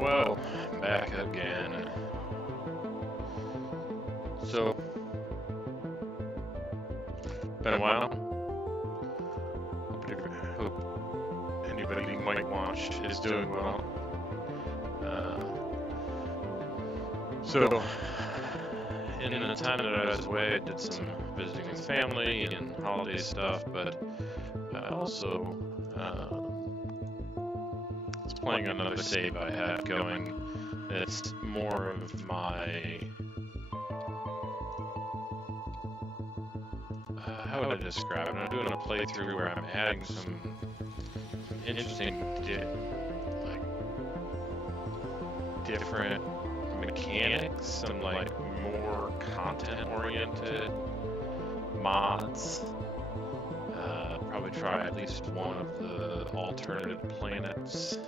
Well, back again. So, been a while. Hope anybody who might watch is doing well. So, in the time that I was away, I did some visiting with family and holiday stuff, but I also was playing another save I have going. It's more of my, how would I describe it? I'm doing a playthrough where I'm adding some interesting, different mechanics, some more content-oriented mods. Probably try at least one of the alternative planets.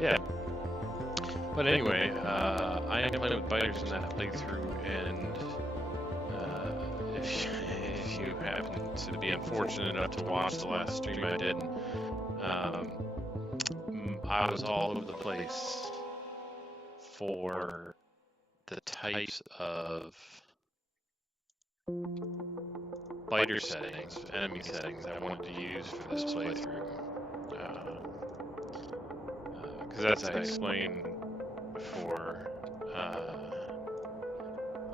Yeah. But anyway, I am playing with biters in that playthrough, and if you happen to be unfortunate enough to watch the last stream I did, I was all over the place for the types of biter settings, enemy settings I wanted to use for this playthrough. Because as I explained before,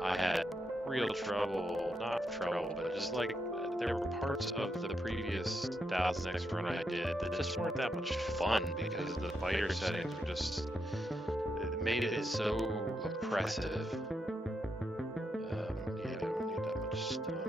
I had real trouble, not trouble, but just there were parts of the previous 1000X run I did that just weren't that much fun because the biter settings were just, it made it so oppressive. Yeah, I don't need that much stone.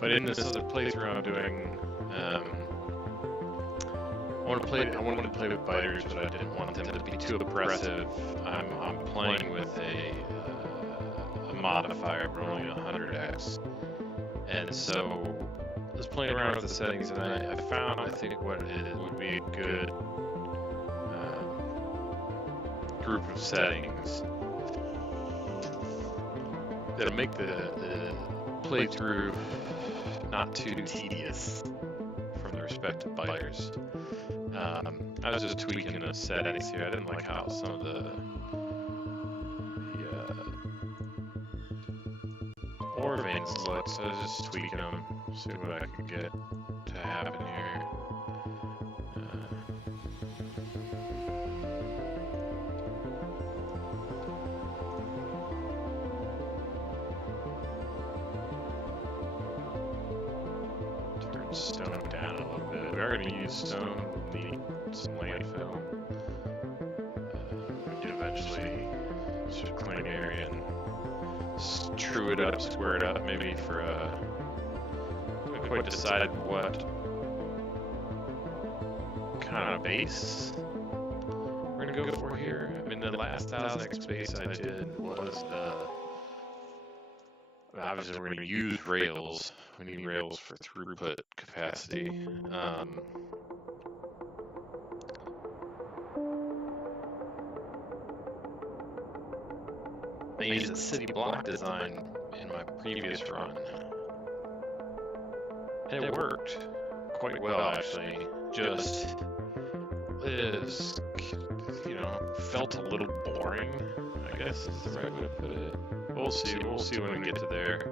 But in this other playthrough I'm doing, I wanted to play with biters, but I didn't want them to be too oppressive. I'm playing with a modifier, but only 100x, and so I was playing around with the settings, and I found, I think, what it would be a good group of settings that'll make the playthrough not too tedious from the respective biters. I was just tweaking the settings here. I didn't like how some of the ore veins look, so I was just tweaking them, see what I could get to happen here. Stone down a little bit. We are going to use stone, need some landfill. We do eventually sort of clean the area and true it up, square it up, maybe for we haven't quite decided what kind of base we're going to go for here. I mean, the last 1000X base I did was obviously we're going to use rails. We need rails for throughput capacity. I used a city block design in my previous run, and it worked quite well, actually. Just is, felt a little boring, I guess is the right way to put it. We'll see when we get to there.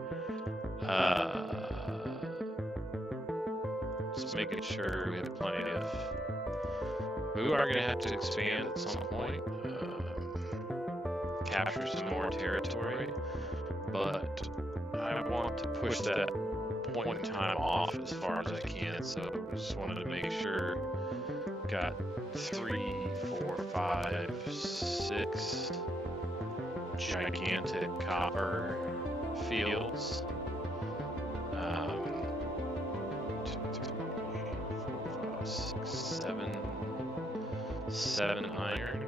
Just making sure we have plenty of. We are going to have to expand at some point, capture some more territory, but I want to push that point in time off as far as I can. So just wanted to make sure got 3, 4, 5, 6 gigantic copper fields. 7 iron.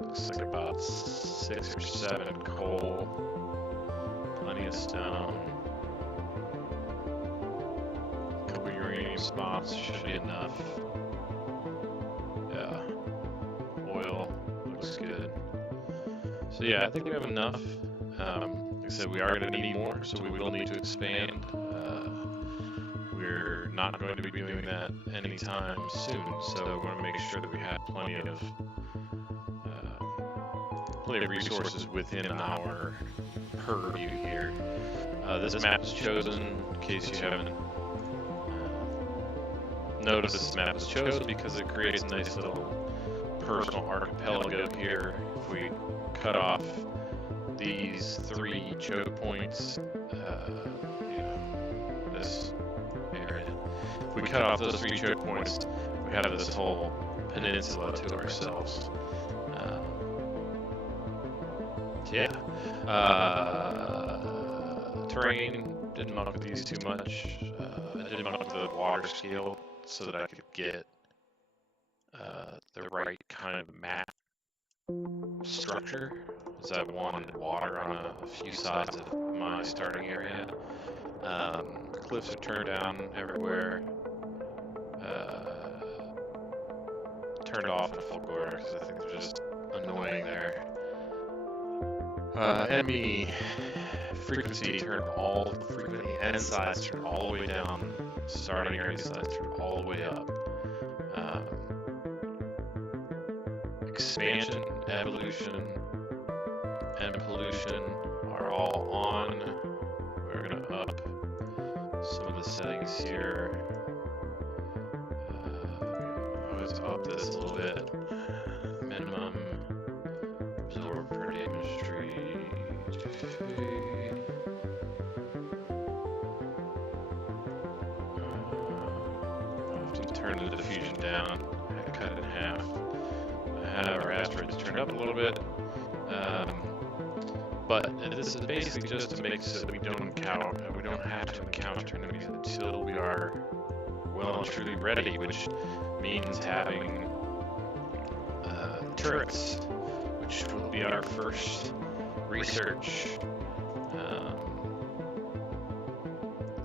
Looks like about 6 or 7 coal. Plenty of stone. spots should be enough. Yeah. Oil looks good. So yeah, I think we have enough. Like I said, we are going to need more, so we will need to expand. We're not going to be doing that anytime soon, so we want to make sure that we have plenty of resources within our purview here. This map is chosen, in case you haven't noticed. This map is chosen because it creates a nice little personal archipelago here. If we cut off these 3 choke points, this area, if we cut off those 3 choke points, we have this whole peninsula to ourselves. Yeah. Terrain, didn't muck with these too much. I didn't muck with the water scale so that I could get the right kind of map structure, as I wanted water on a few sides of my starting area. Cliffs are turned down everywhere. Turned off in full quarter because I think they're just annoying there. Enemy frequency end size turned all the way down. Starting area size turned all the way up. Expansion, evolution, and pollution are all on. We're gonna up some of the settings here. Always up this a little bit. Minimum absorb per damage tree. I'll have to turn the diffusion down and cut it in half. I have our asteroids turned up a little bit. But this is basically just to make so that we don't have to encounter enemies until we are well and truly ready, which means having turrets, which will be our first research.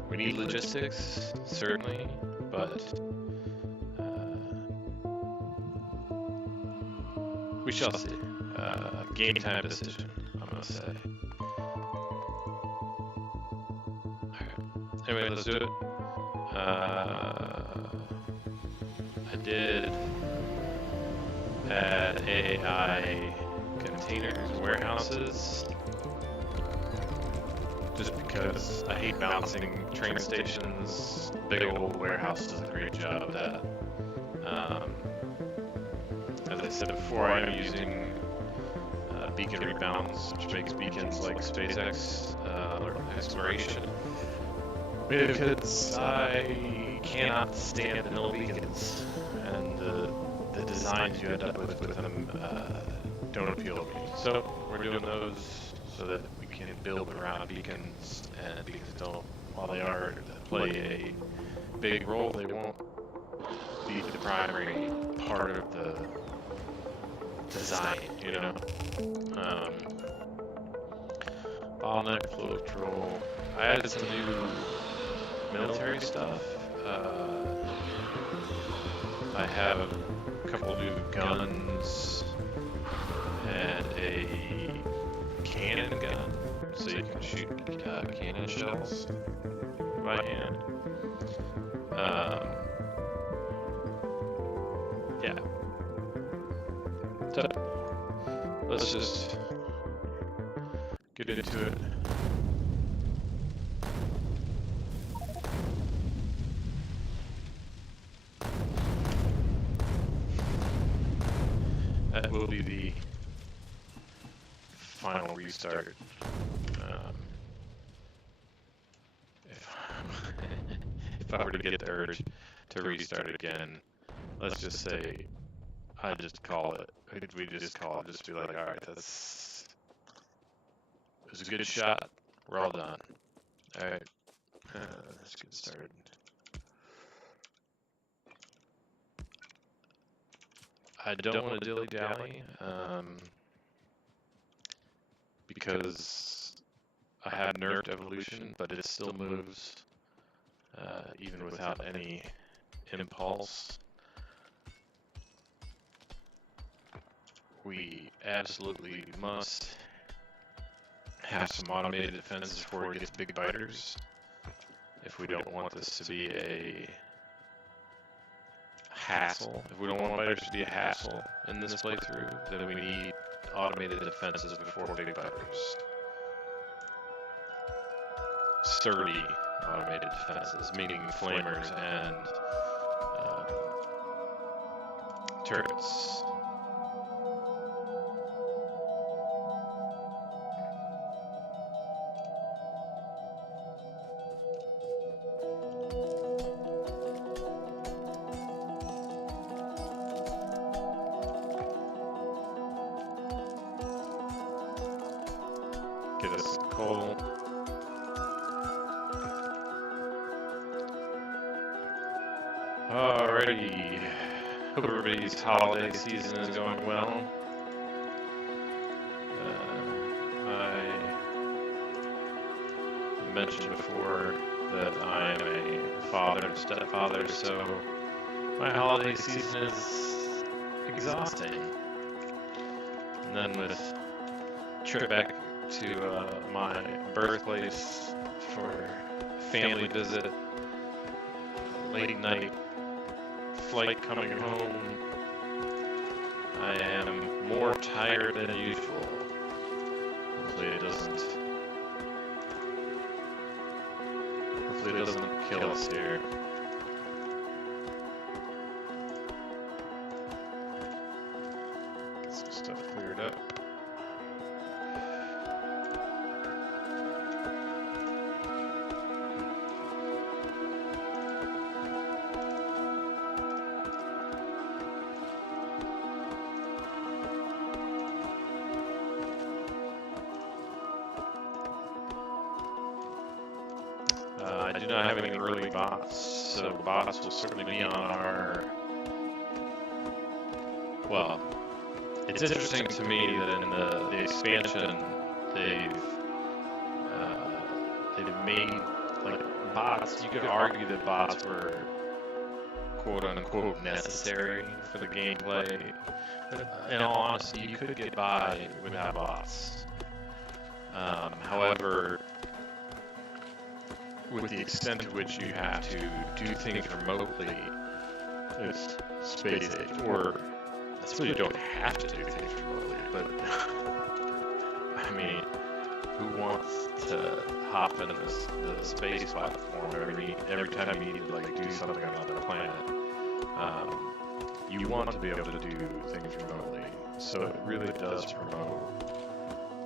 We need logistics, certainly, but we shall see. Game time decision, I'm gonna say. Alright. Anyway, let's do it. I did add AI containers, warehouses, just because I hate bouncing train stations. Big old warehouse does a great job of that. As I said before, I am using beacon rebounds, which makes beacons like SpaceX exploration. Because I cannot stand vanilla beacons, and the designs you end up with them don't appeal to me. So we're doing those so that we can build around beacons, and beacons don't, while they are play a big role, they won't be the primary part of the design, you know. Bottleneck, flow control. I added some new military stuff. I have a couple new guns and a cannon gun, so you can shoot cannon shells by hand. Yeah. So, let's just get into it. That will be the final restart. If I were to get the urge to restart again, let's just say I just call it. We just call it. Just be like, all right, it was a good shot. We're all done. All right, let's get started. I don't want to dilly-dally, because I have nerfed evolution, but it still moves, even without any impulse. We absolutely must have some automated defenses before it gets big biters. If we don't want this to be a hassle, if we don't want biters to be a hassle in this playthrough, then we need automated defenses before big biters. Sturdy automated defenses, meaning flamers and turrets. Get us some coal. Alrighty. Hope everybody's holiday season is going well. I mentioned before that I am a father and stepfather, so my holiday season is exhausting. And then with trip back to my birthplace for family visit, late night flight coming home, I am more tired than usual. Hopefully it doesn't kill us here. Get some stuff cleared up. I do not have any early bots, so bots will certainly be on our... Well, it's interesting to me that in the expansion, they've made, like, bots. You could argue that bots were quote-unquote necessary for the gameplay. In all honesty, you could get by without bots. However, with the extent to which you have to do things remotely, it's space age. Or, I suppose you don't have to do things remotely, but I mean, who wants to hop into the space platform every time you need to like do something on another planet? You want to be able to do things remotely, so it really does promote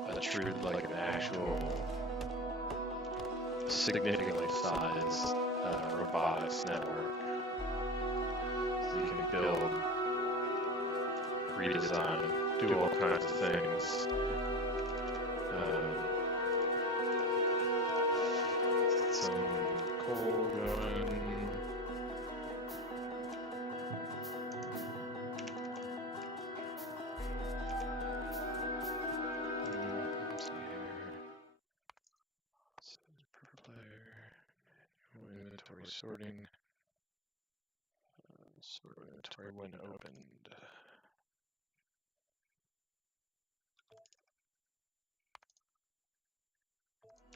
a true, like an actual significantly sized robotics network. So you can build, redesign, do all kinds of things. Some coal going. Let's see here. Per player. Inventory sorting. Sort inventory when opened.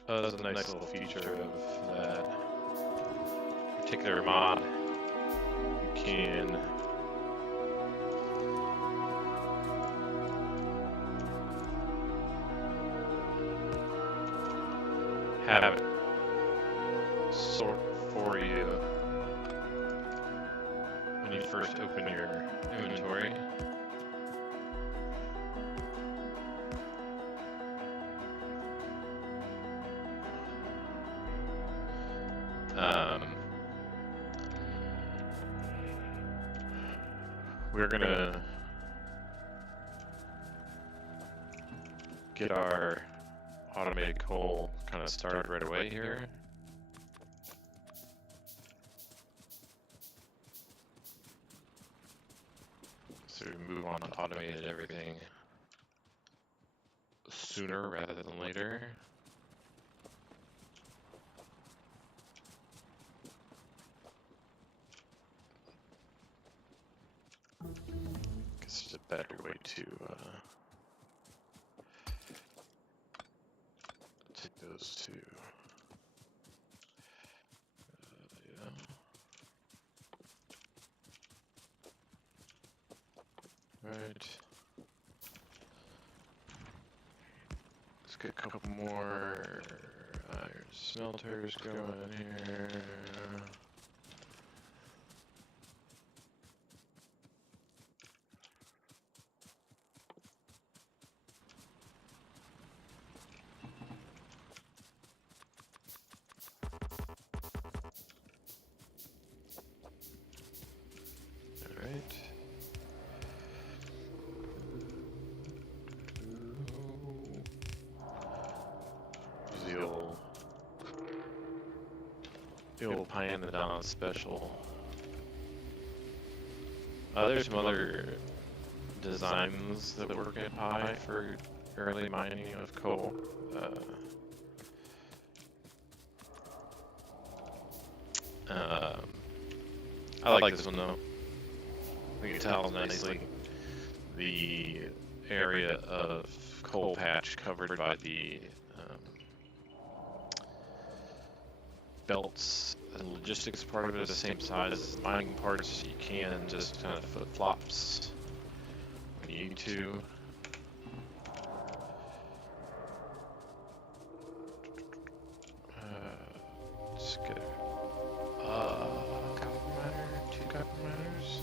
That's a nice little feature of that particular mod. You can have it sort for you when you first open your inventory. We're gonna get our automated coal kind of started right away here. So we move on to automated everything sooner rather than later. better way to take those two. Yeah. Right. Let's get a couple more iron smelters going here. Alright. The old Panadon special. There's some other designs that work at Pi for early mining of coal. I like this one though. We can tell nicely the area of coal patch covered by the belts and logistics part of it is the same size as the mining parts. You can just kind of flip-flops when you need to. Let's get a copper miner, 2 copper miners.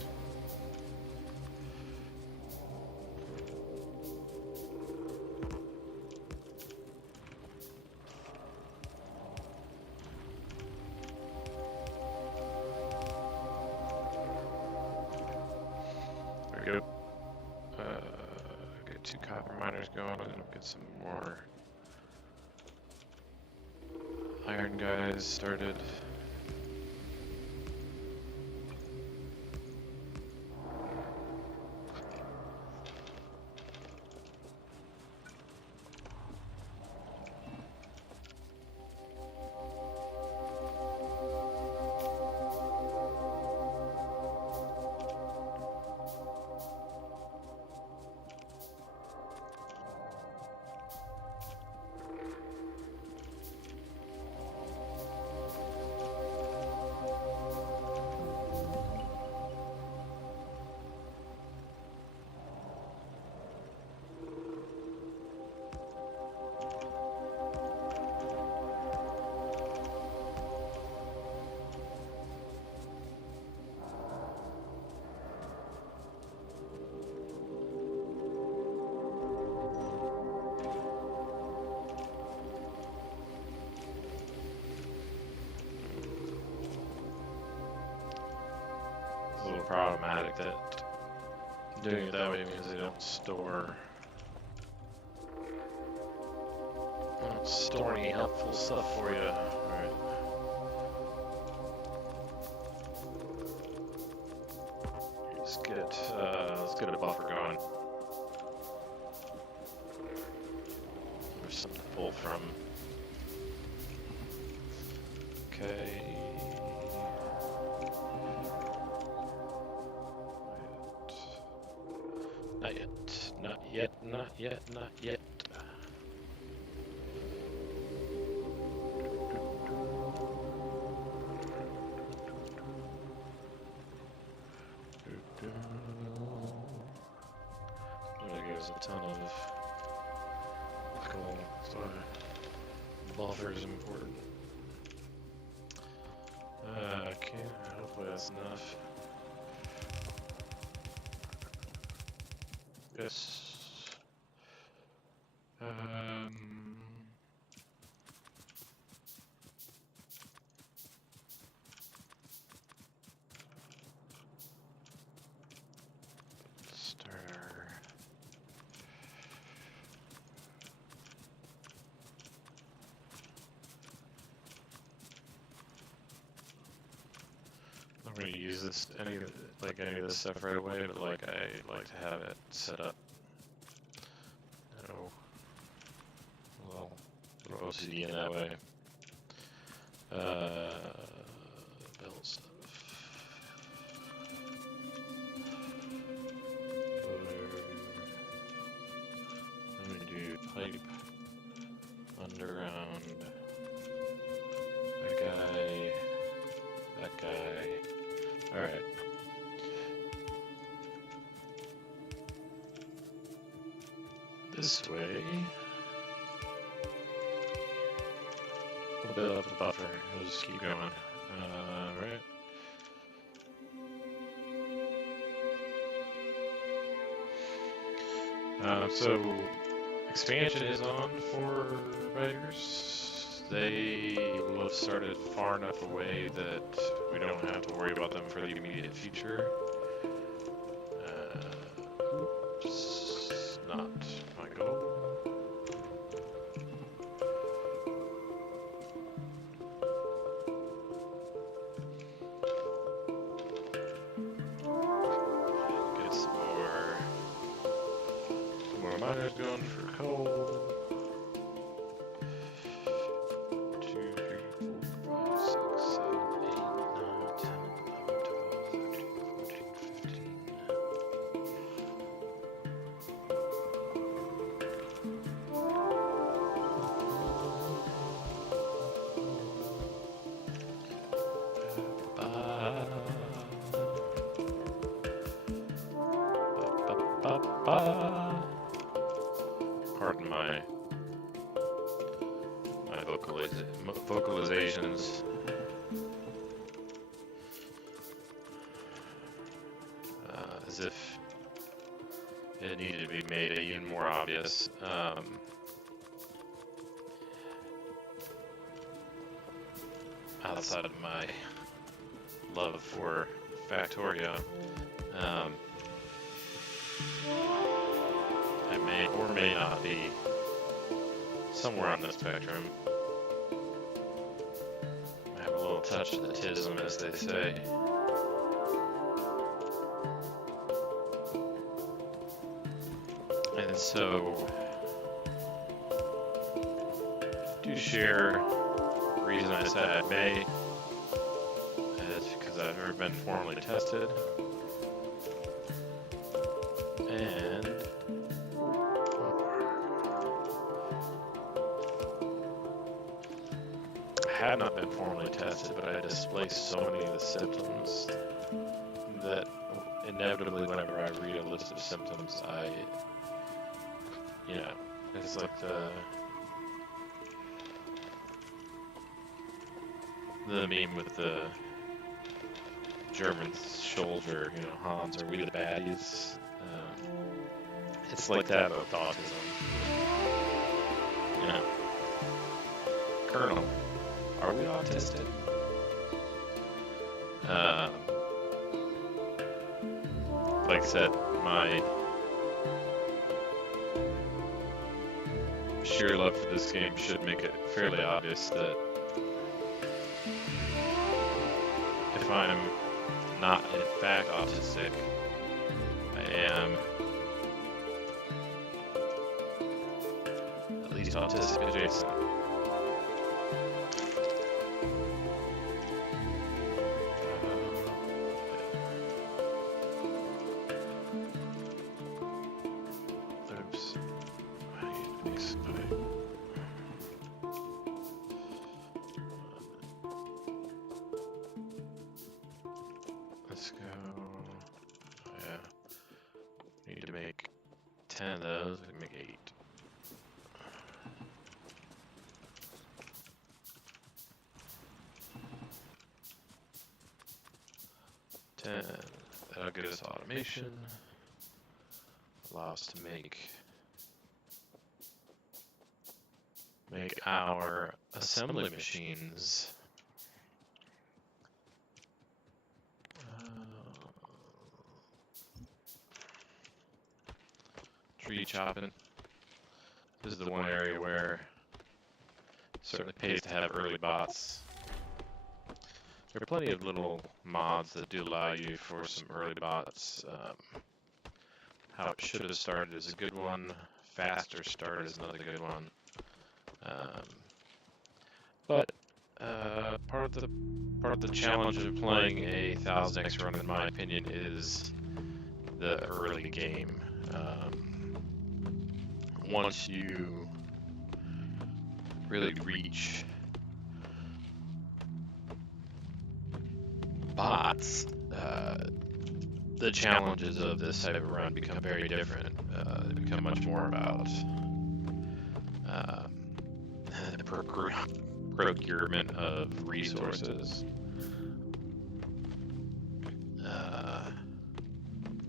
There we go. Get 2 copper miners going, and we'll get some more iron guys started. It's a little problematic that doing it that way means they don't store any helpful stuff for you. Alright. Let's get a buffer going. There's something to pull from. Okay. Not yet. Not yet. Not yet. Not yet. There's a ton of coal, so buffer is important. Okay, hopefully that's enough. Yes. I'm gonna use this any of this stuff right away, but like I like to have it set up. Oh, well, little OCD in that way. Belt stuff. Butter. pipe, underground, that guy, that guy. Alright. This way. We'll build up a buffer. We'll just keep going. Right. So expansion is on for writers. They will have started far enough away that we don't have to worry about them for the immediate future. Oops, not my goal. Get some more miners going for coal. 2, 3, 4, 5, 6, 7, 8, 9, 10, 11, 12, 13, 14, 15. Pardon my vocalizations. As if it needed to be made even more obvious. Outside of my love for Factorio, I may or may not be somewhere on the spectrum. I have a little touch of the tism, as they say. And so, do share the reason I said I may, is because I've never been formally tested. And I have not been formally tested, but I display so many of the symptoms that inevitably whenever I read a list of symptoms, it's like the meme with the German soldier, Hans, are we the baddies? It's like that with autism. Colonel, are we autistic? Like I said, my sheer love for this game should make it fairly obvious that if I'm not in fact autistic, I am at least autistic adjacent. Oops. I need to make some pipe. Let's go. Oh, yeah. Need to make 10 of those. We can make 8. That'll get us automation. Allow us to make our assembly machines. Tree chopping. This is the one area where it certainly pays to have early bots. There are plenty of little mods that do allow you for some early bots. How it should have started is a good one. Faster start is another good one. But part of the challenge of playing a 1000x run, in my opinion, is the early game. once you really reach bots, the challenges of this type of run become very different. They become much more about the procurement of resources,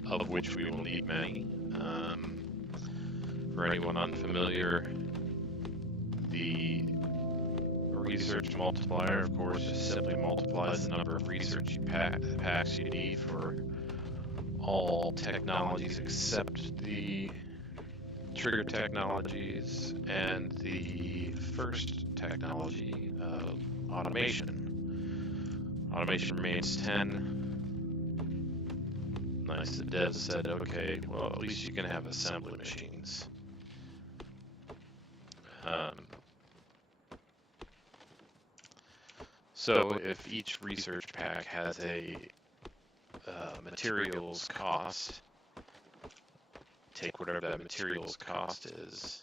of which we will need many. For anyone unfamiliar, the research multiplier, of course, just simply multiplies the number of research packs you need for all technologies except the trigger technologies and the first technology of automation. Automation remains 10. Nice, the devs said, okay, well, at least you can have assembly machines. So if each research pack has a materials cost, take whatever that materials cost is,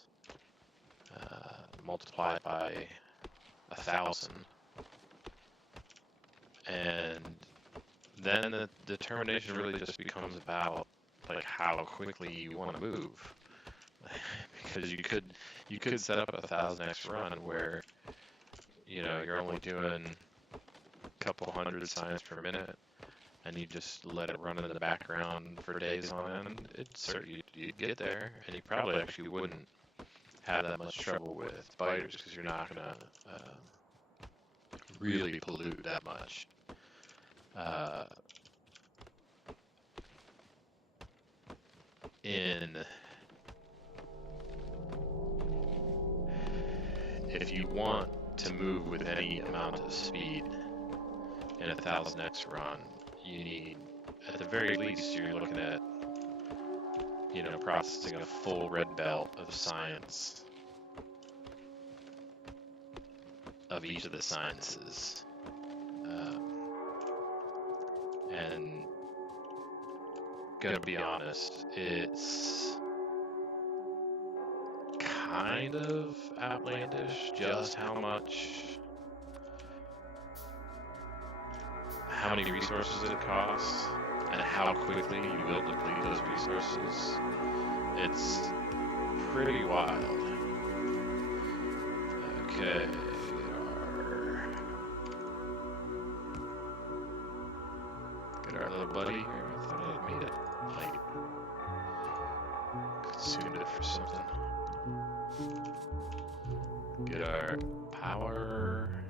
multiply it by 1,000, and then the determination really just becomes about like how quickly you want to move. Because you could set up a 1000x run where you're only doing a couple hundred signs per minute, and you just let it run in the background for days on end. You'd get there, and you probably actually wouldn't have that much trouble with spiders because you're not gonna really pollute that much. If you want to move with any amount of speed in a 1000x run, you need, at the very least, you're looking at, processing a full red belt of science of each of the sciences. And gonna be honest, it's kind of outlandish just how many resources it costs and how quickly you will deplete those resources. It's pretty wild. Okay, get our little buddy here. I thought I had made it light. Consumed it for something. Get our power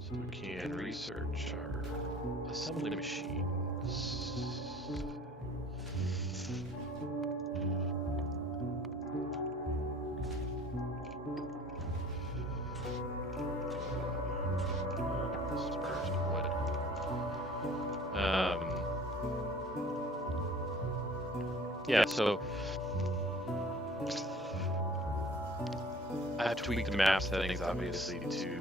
so we can research our assembly machines. Yeah, so I've tweaked the map settings obviously to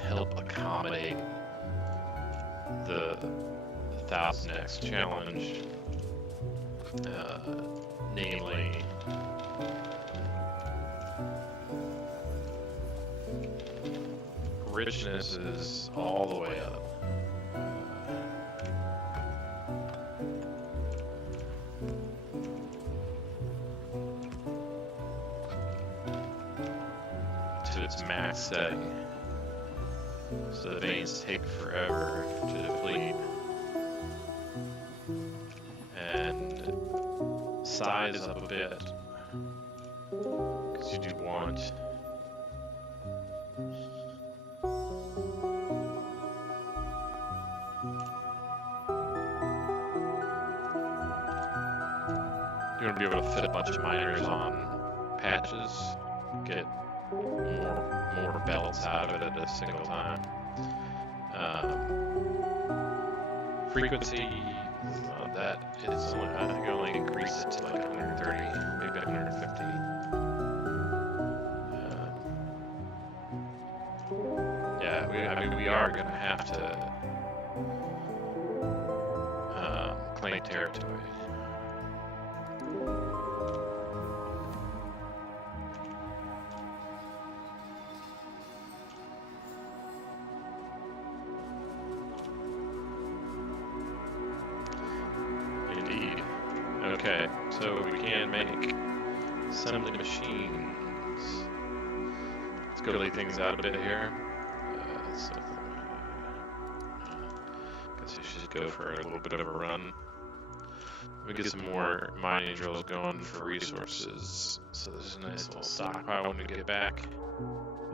help accommodate the 1000x challenge, namely richness is all the way up. To its max setting. So the veins take forever to deplete. And size up a bit. Because you do want you're gonna be able to fit a bunch of miners on patches, get more belts out of it at a single time. Frequency, that is only, I think I only increased it to like 130, maybe 150. Yeah, we are gonna have to claim territory. Indeed. Okay, so we can make assembly machines. Let's go lay things out a bit here. So, guess I should go for a little bit of a run. We get some more mining drills going for resources. So there's a nice little stockpile when we get back.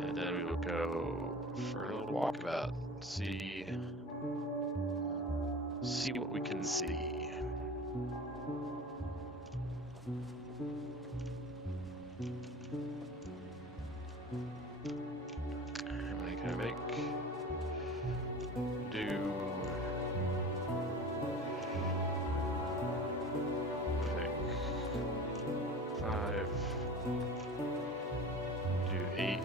And then we will go for a little walkabout. See what we can see. How many can I make? Do I think 5. Do 8.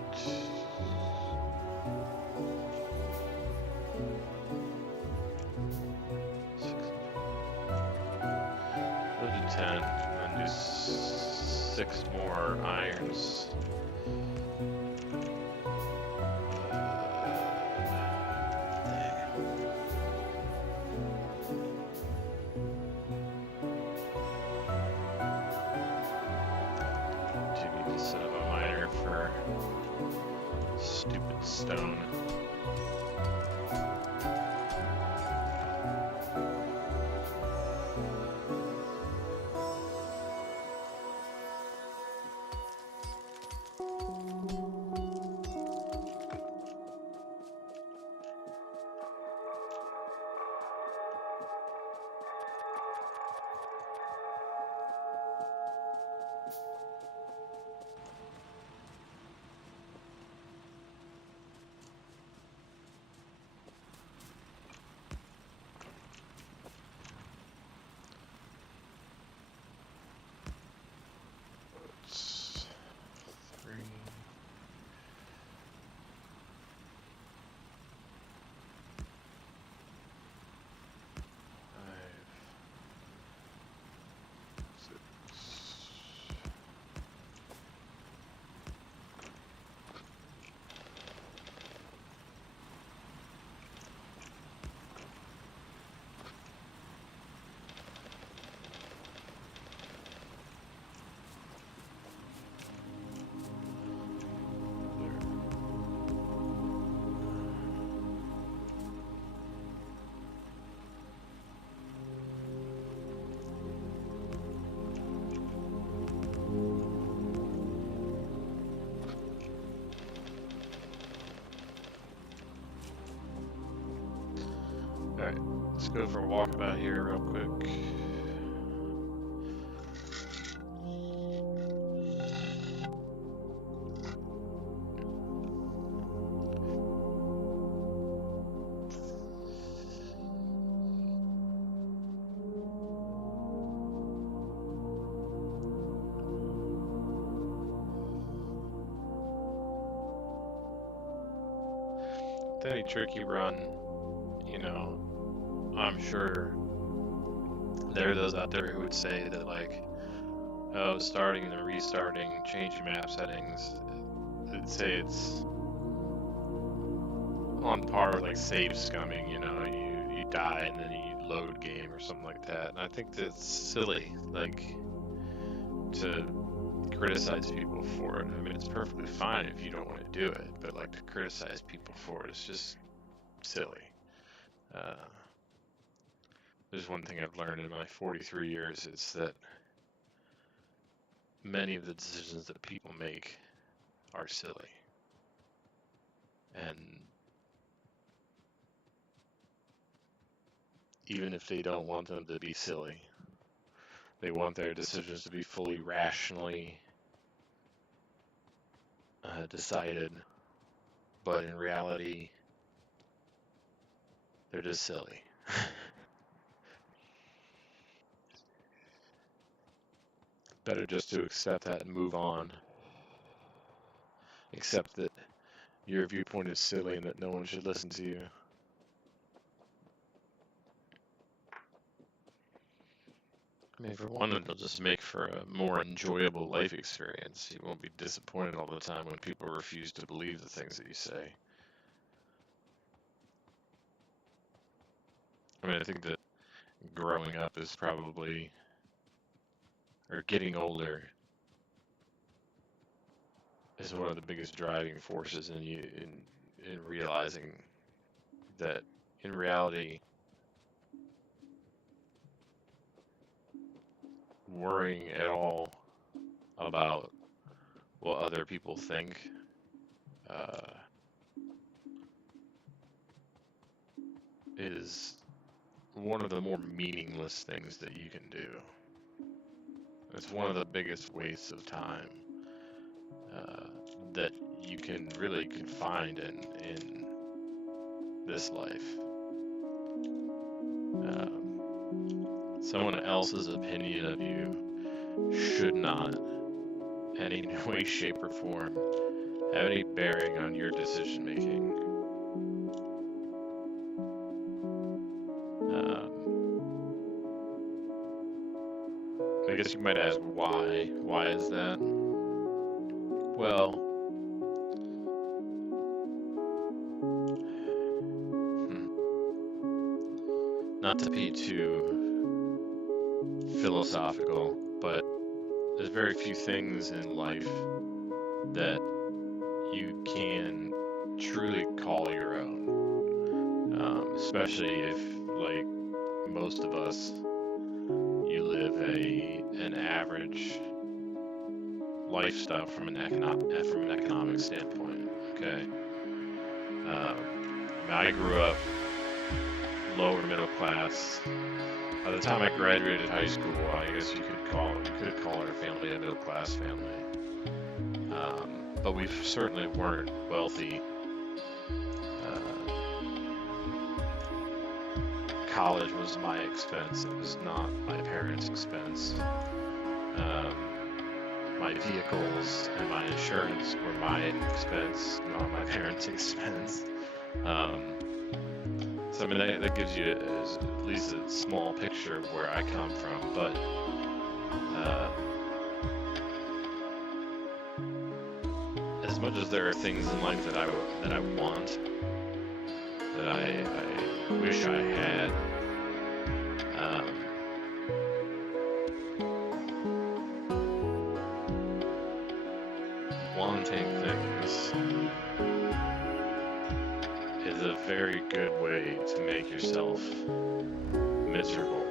We'll do 10, and do 6 more irons. Do need to set up a miner for stupid stone. It's 3. 5, 6. Alright, let's go for a walkabout here real quick. With any tricky run, you know, I'm sure there are those out there who would say that, like, oh, starting and then restarting, changing map settings, they'd say it's on par with, like, save scumming, you know, you die and then you load game or something like that. And I think that's silly, like, to criticize people for it. I mean, it's perfectly fine if you don't want to do it, but, like, to criticize people for it is just silly. There's one thing I've learned in my 43 years, it's that many of the decisions that people make are silly. And even if they don't want them to be silly, they want their decisions to be fully rationally decided, but in reality, they're just silly. Better just to accept that and move on. Accept that your viewpoint is silly and that no one should listen to you. I mean, for one, it'll just make for a more enjoyable life experience. You won't be disappointed all the time when people refuse to believe the things that you say. I mean, I think that growing up is probably, or getting older, is one of the biggest driving forces in you in realizing that in reality, worrying at all about what other people think uh, is one of the more meaningless things that you can do. It's one of the biggest wastes of time uh, that you can find in this life. Someone else's opinion of you should not, in any way, shape, or form, have any bearing on your decision making. I guess you might ask why. Why is that? Well, not to be too philosophical, but there's very few things in life that you can truly call your own. Especially if, like most of us, you live an average lifestyle from an economic standpoint. Okay, I grew up lower middle class. By the time I graduated high school, I guess you could call our family a middle class family. But we certainly weren't wealthy. College was my expense. It was not my parents' expense. My vehicles and my insurance were my expense, not my parents' expense. So I mean, that gives you at least a small picture of where I come from. But as much as there are things in life that I want, that I wish I had, wanting things is a very good way to make yourself miserable.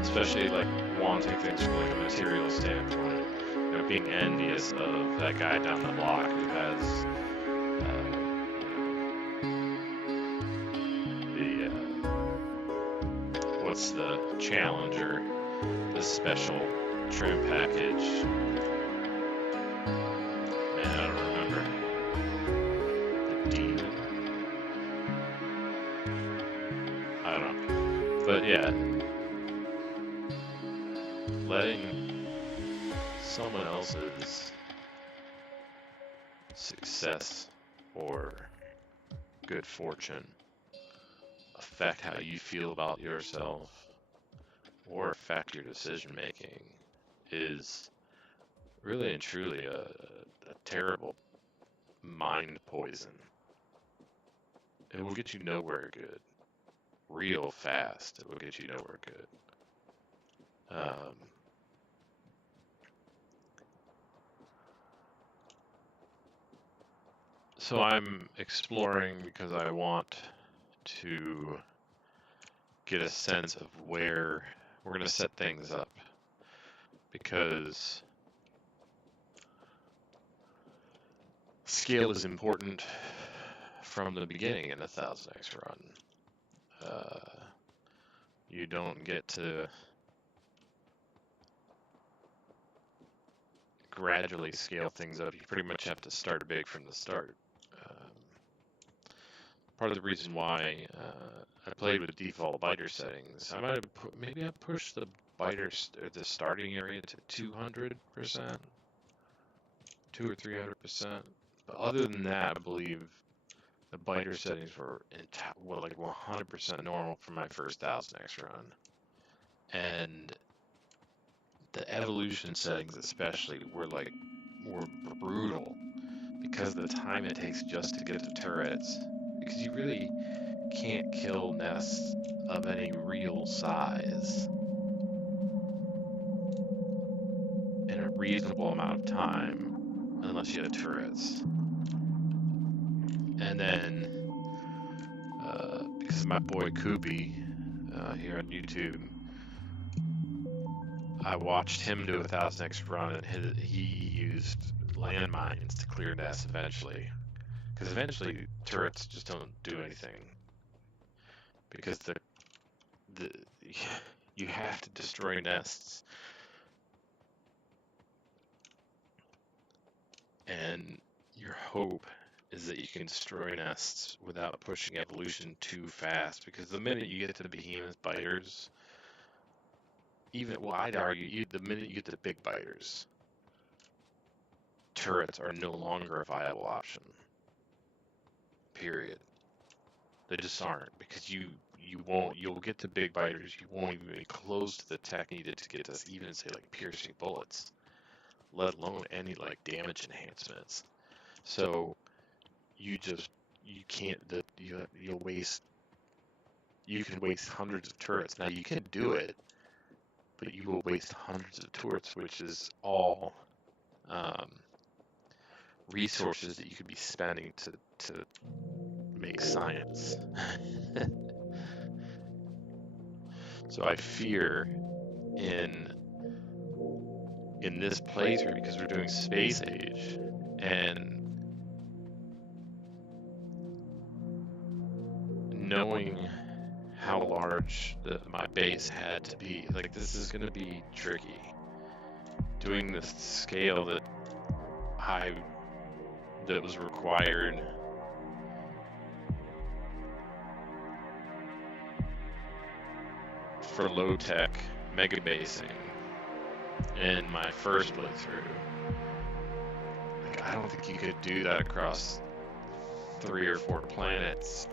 Especially like wanting things from like a material standpoint. You know, being envious of that guy down the block who has what's the Challenger, the special trim package. Man, I don't remember. The Demon. I don't know. But yeah, letting someone else's success or good fortune affect how you feel about yourself or affect your decision making is really and truly a terrible mind poison. It will get you nowhere good. Real fast, it will get you nowhere good. So I'm exploring because I want to get a sense of where we're going to set things up, because scale is important from the beginning in the 1000X run. You don't get to gradually scale things up. You pretty much have to start big from the start. Part of the reason why I played with default biter settings, I might have maybe I pushed the the starting area to 200%, 200 or 300%. But other than that, I believe the biter settings were like 100% normal for my first 1000X run. And the evolution settings especially were brutal because of the time it takes just to get to turrets. Because you really can't kill nests of any real size in a reasonable amount of time unless you have turrets. And then, because of my boy Koopy here on YouTube, I watched him do a 1000x run, and he used landmines to clear nests eventually. Because eventually turrets just don't do anything. Because you have to destroy nests. And your hope is that you can destroy nests without pushing evolution too fast. Because the minute you get to the behemoth biters, I'd argue, the minute you get to the big biters, turrets are no longer a viable option. Period. They just aren't, because you'll get to big biters, you won't even be close to the tech needed to get to even say like piercing bullets, let alone any like damage enhancements. So you can waste hundreds of turrets. Now you can do it, but you will waste hundreds of turrets, which is all resources that you could be spending to make science. So I fear in this playthrough, because we're doing Space Age, and knowing how large my base had to be, like, this is going to be tricky. Doing the scale that was required for low-tech mega basing in my first playthrough. Like, I don't think you could do that across 3 or 4 planets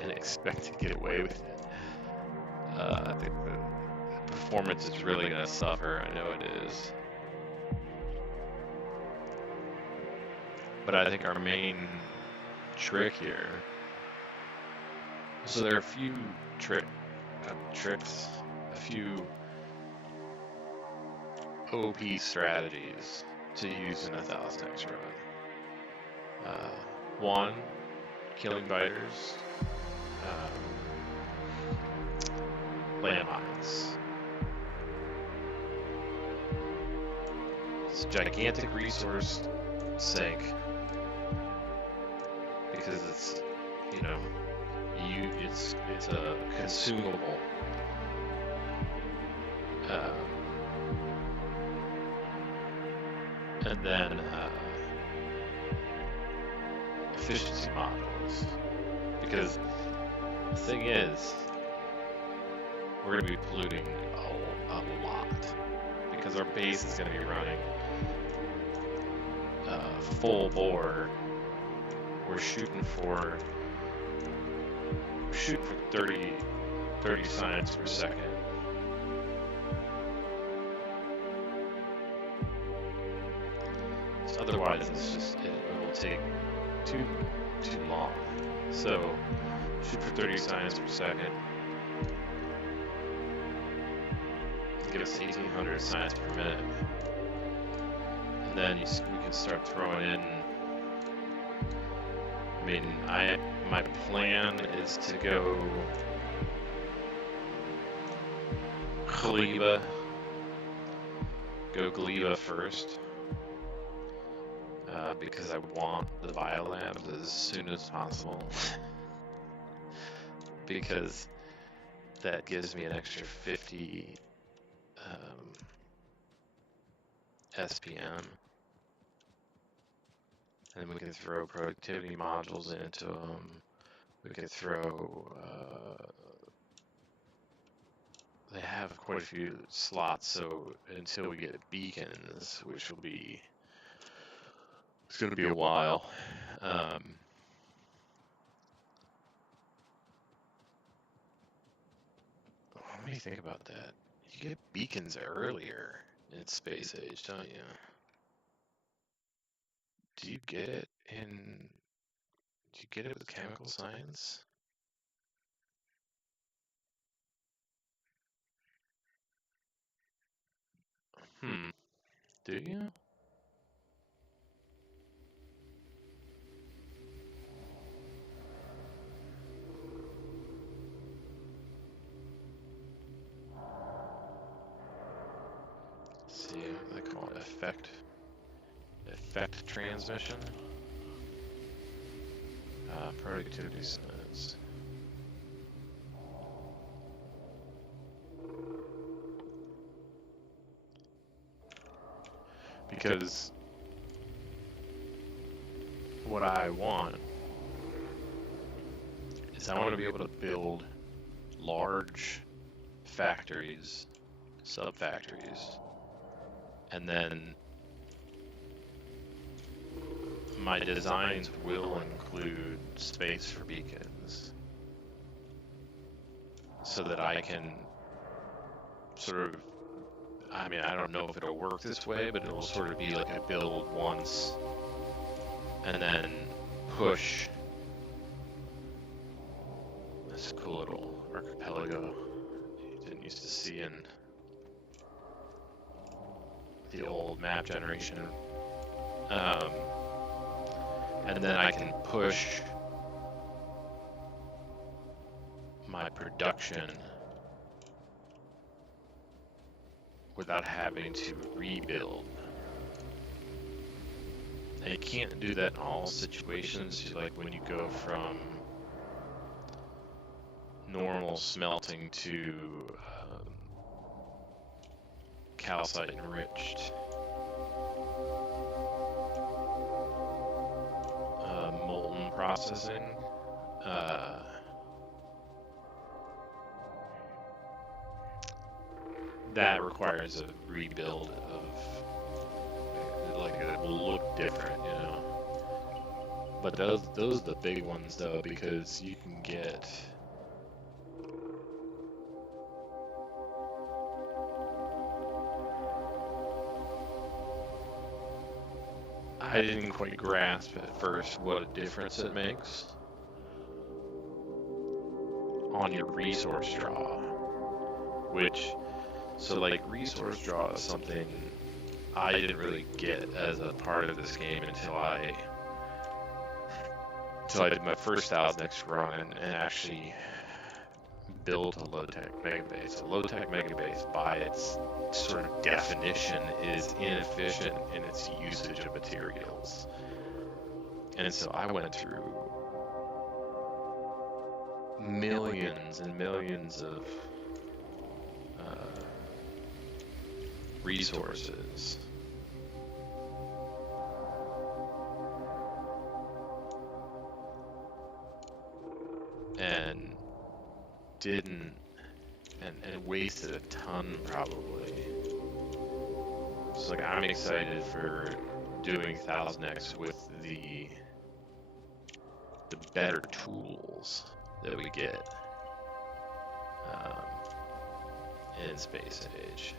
and expect to get away with it. I think the performance is really going to suffer. I know it is. But I think our main trick here... So there are a few tricks, a few OP strategies to use in a 1000x run. One, killing biters. Landmines. It's a gigantic resource sink because it's, it's a consumable. And then efficiency modules, because the thing is, we're going to be polluting a lot, because our base is going to be running full bore. We're shooting for 30 science per second. So otherwise, it will take too long. So shoot for 30 science per second. Give us 1,800 science per minute, and then we can start throwing in. I mean, my plan is to go Gleba first, because I want the biolabs as soon as possible, because that gives me an extra 50 SPM, and we can throw productivity modules into them. We can throw, they have quite a few slots, so until we get beacons, which will be, it's going to be a while. What do you think about that? You get beacons earlier in Space Age, don't you? Do you get it in... Do you get it with chemical science? Do you? See, they call it effect transmission. Productivity science. Because what I want is I want to be able to build large factories, sub-factories, and then my designs will include space for beacons so that I can sort of, I mean, I don't know if it'll work this way, but it'll sort of be like I build once and then push. That's a cool little archipelago you didn't used to see in the old map generation. And then I can push my production without having to rebuild. And you can't do that in all situations. Like when you go from normal smelting to calcite enriched molten processing. That requires a rebuild of, like, it will look different, you know. But those are the big ones though, because you can get I didn't quite grasp at first what a difference it makes on your resource draw, so like resource draw is something I didn't really get as a part of this game until I did my first 1000X run and actually built a low-tech megabase. A low-tech megabase, by its sort of definition, is inefficient in its usage of materials. And so I went through millions and millions of resources and wasted a ton probably. So like I'm excited for doing 1000X with the better tools that we get in Space Age.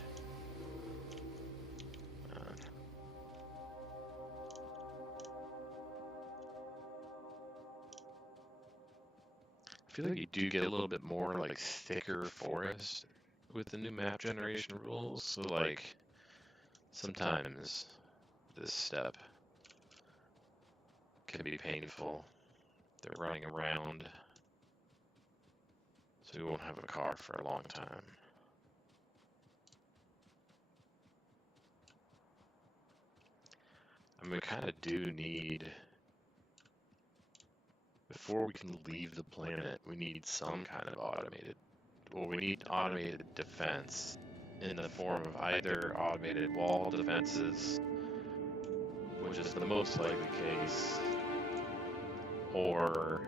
I feel like you do get a little bit more like thicker forest with the new map generation rules. So like sometimes this step can be painful. They're running around, so we won't have a car for a long time. I mean, we kind of do need, before we can leave the planet, we need some kind of we need automated defense in the form of either automated wall defenses, which is the most likely case, or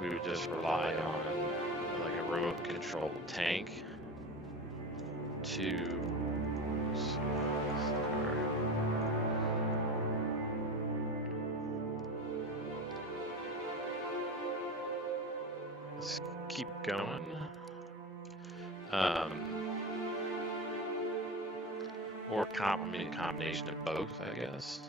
we would just rely on like a remote controlled tank to let's keep going. Or a combination of both, I guess.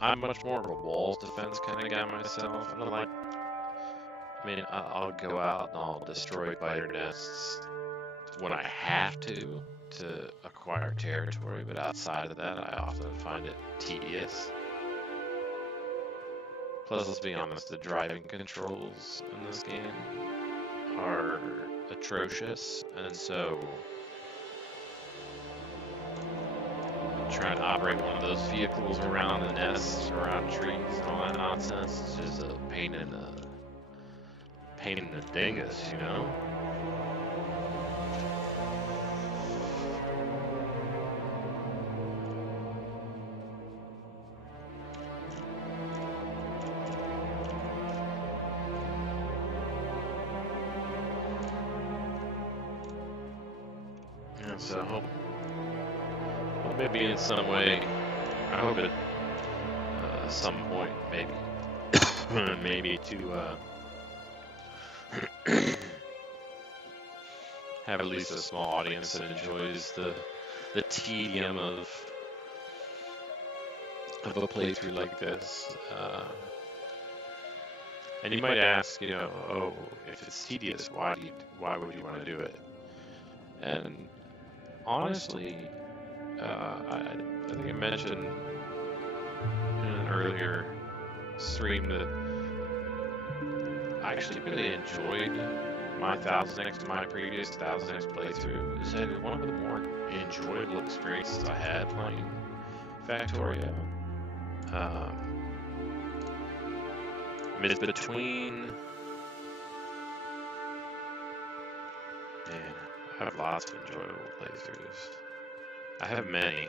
I'm much more of a walls defense kind of guy myself. I don't like. I mean, I'll go out and I'll destroy fighter nests when I have to acquire territory, but outside of that, I often find it tedious. Plus, let's be honest, the driving controls in this game are atrocious, and so trying to operate one of those vehicles around the nests, around trees, and all that nonsense is just a pain in the dingus, you know? And so, well, maybe in some way, I hope at some point, maybe, maybe to have at least a small audience that enjoys the tedium of a playthrough like this. And you might ask, you know, oh, if it's tedious, why would you want to do it? And honestly, I think I mentioned in an earlier stream that I actually really enjoyed my 1000X to my previous 1000X playthrough. Is that one of the more enjoyable experiences I had playing Factorio. I mean, it's between. Man, I have lots of enjoyable playthroughs. I have many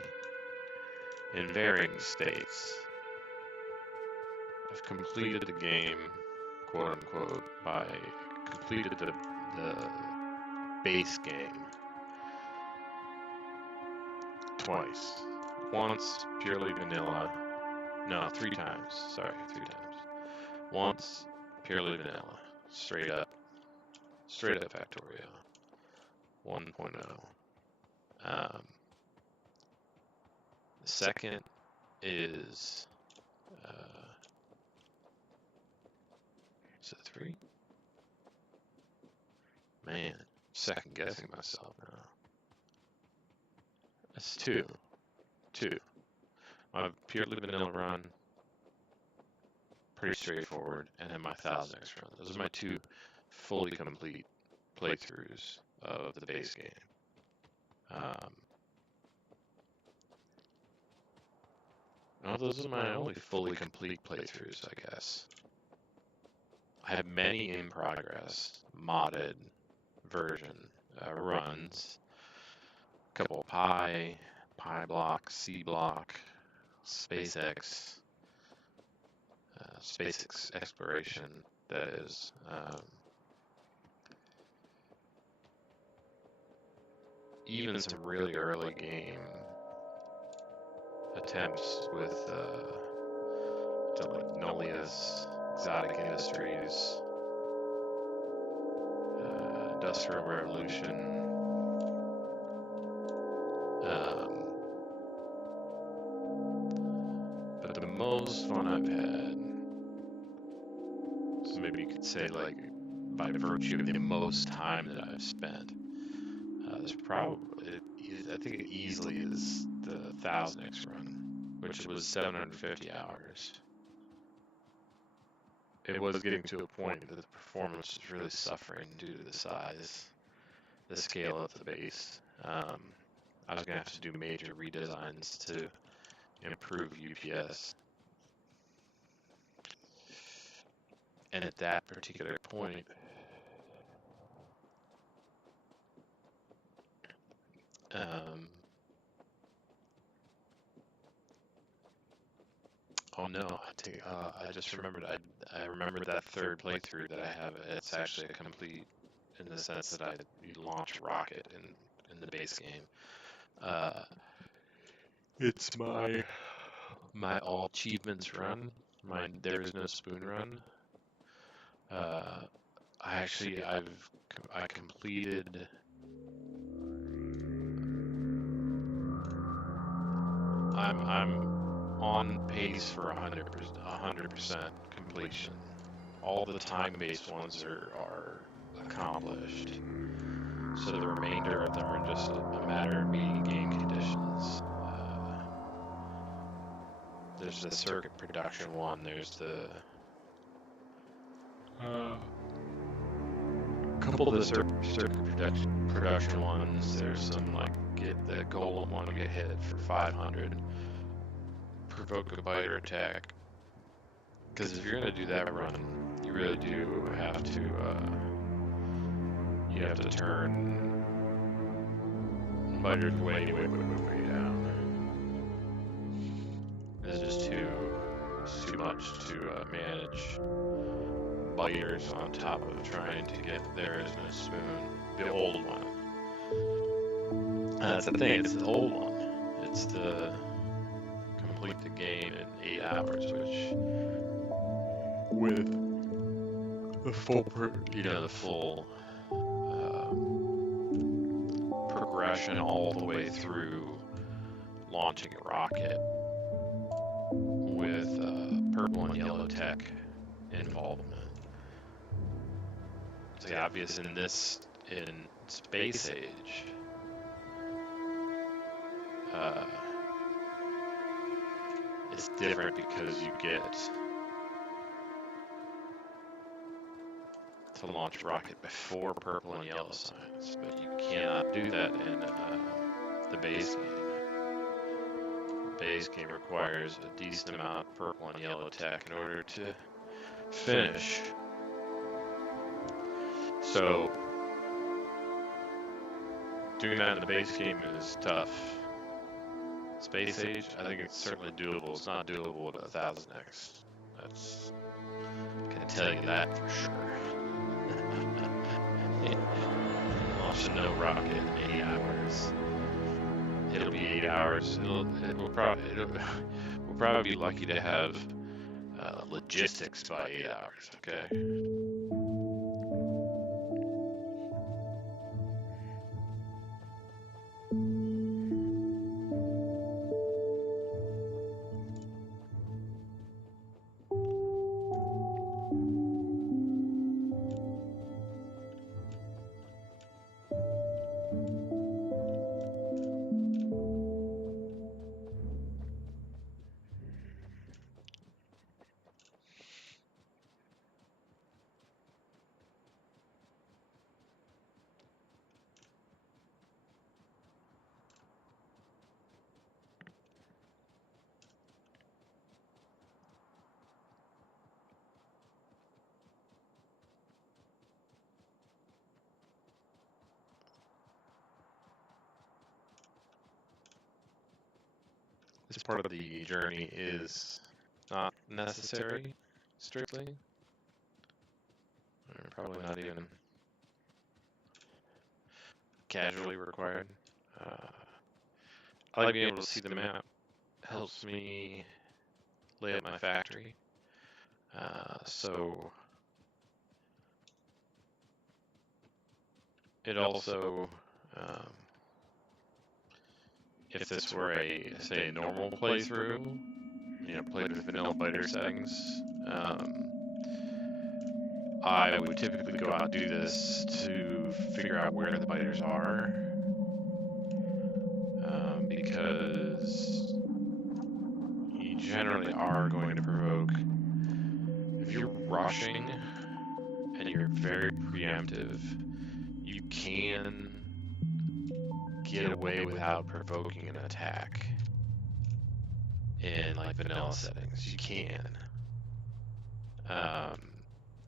in varying states. I've completed the game, quote unquote, completed the base game twice. Once purely vanilla. No, 3 times. Sorry, 3 times. Once purely vanilla, straight up Factorio 1.0. The second is it 3? Man, second guessing myself now. That's 2. My purely vanilla run, pretty straightforward, and then my 1000X run. Those are my 2 fully complete playthroughs of the base game. No, those are my only fully complete playthroughs, I guess. I have many in progress, modded version runs. A couple of Pi block, C block, SpaceX exploration, that is. Even some really early game attempts with like Nolius, Exotic Industries, Industrial Revolution. But the most fun I've had, so maybe you could say, like, by virtue of the most time that I've spent, there's probably, I think it easily is the 1000X run, which was 750 hours. It was getting to a point that the performance was really suffering due to the size, the scale of the base. I was going to have to do major redesigns to improve UPS. And at that particular point, oh no, I just remembered, I remembered that third playthrough that I have. It's actually a complete, in the sense that you launch rocket in the base game. It's my all achievements run, my There Is No Spoon run. I completed I'm on pace for 100% completion. All the time-based ones are accomplished. So the remainder of them are just a matter of meeting game conditions. There's the circuit production one. There's the couple of the circuit production ones. There's some like get the golem one to get hit for 500, provoke a biter attack. Because if you're gonna do that run, you really do have to turn biters way down. This is just too much to manage biters on top of trying to get there isn't a spoon. The old one. That's the thing, it's the old one. It's the complete the game in 8 hours, which with the full, the full progression all the way through launching a rocket with purple and yellow tech involvement. It's like obvious in Space Age. It's different because you get to launch a rocket before purple and yellow signs, but you cannot do that in the base game. The base game requires a decent amount of purple and yellow tech in order to finish. So doing that in the base game is tough. Space Age, I think it's certainly doable. It's not doable with 1000X. I can tell you that for sure. Launch a no rocket in 8 hours. It'll be 8 hours. We'll probably be lucky to have logistics by 8 hours. Okay. This part of the journey is not necessary, strictly. Or probably not even casually required. I like being able to see the map. Helps me lay out my factory. So it also, if this were say a normal playthrough, played with vanilla biter settings, I would typically go out and do this to figure out where the biters are, because you generally are going to provoke. If you're rushing and you're very preemptive, you can get away without provoking an attack in like vanilla settings. You can.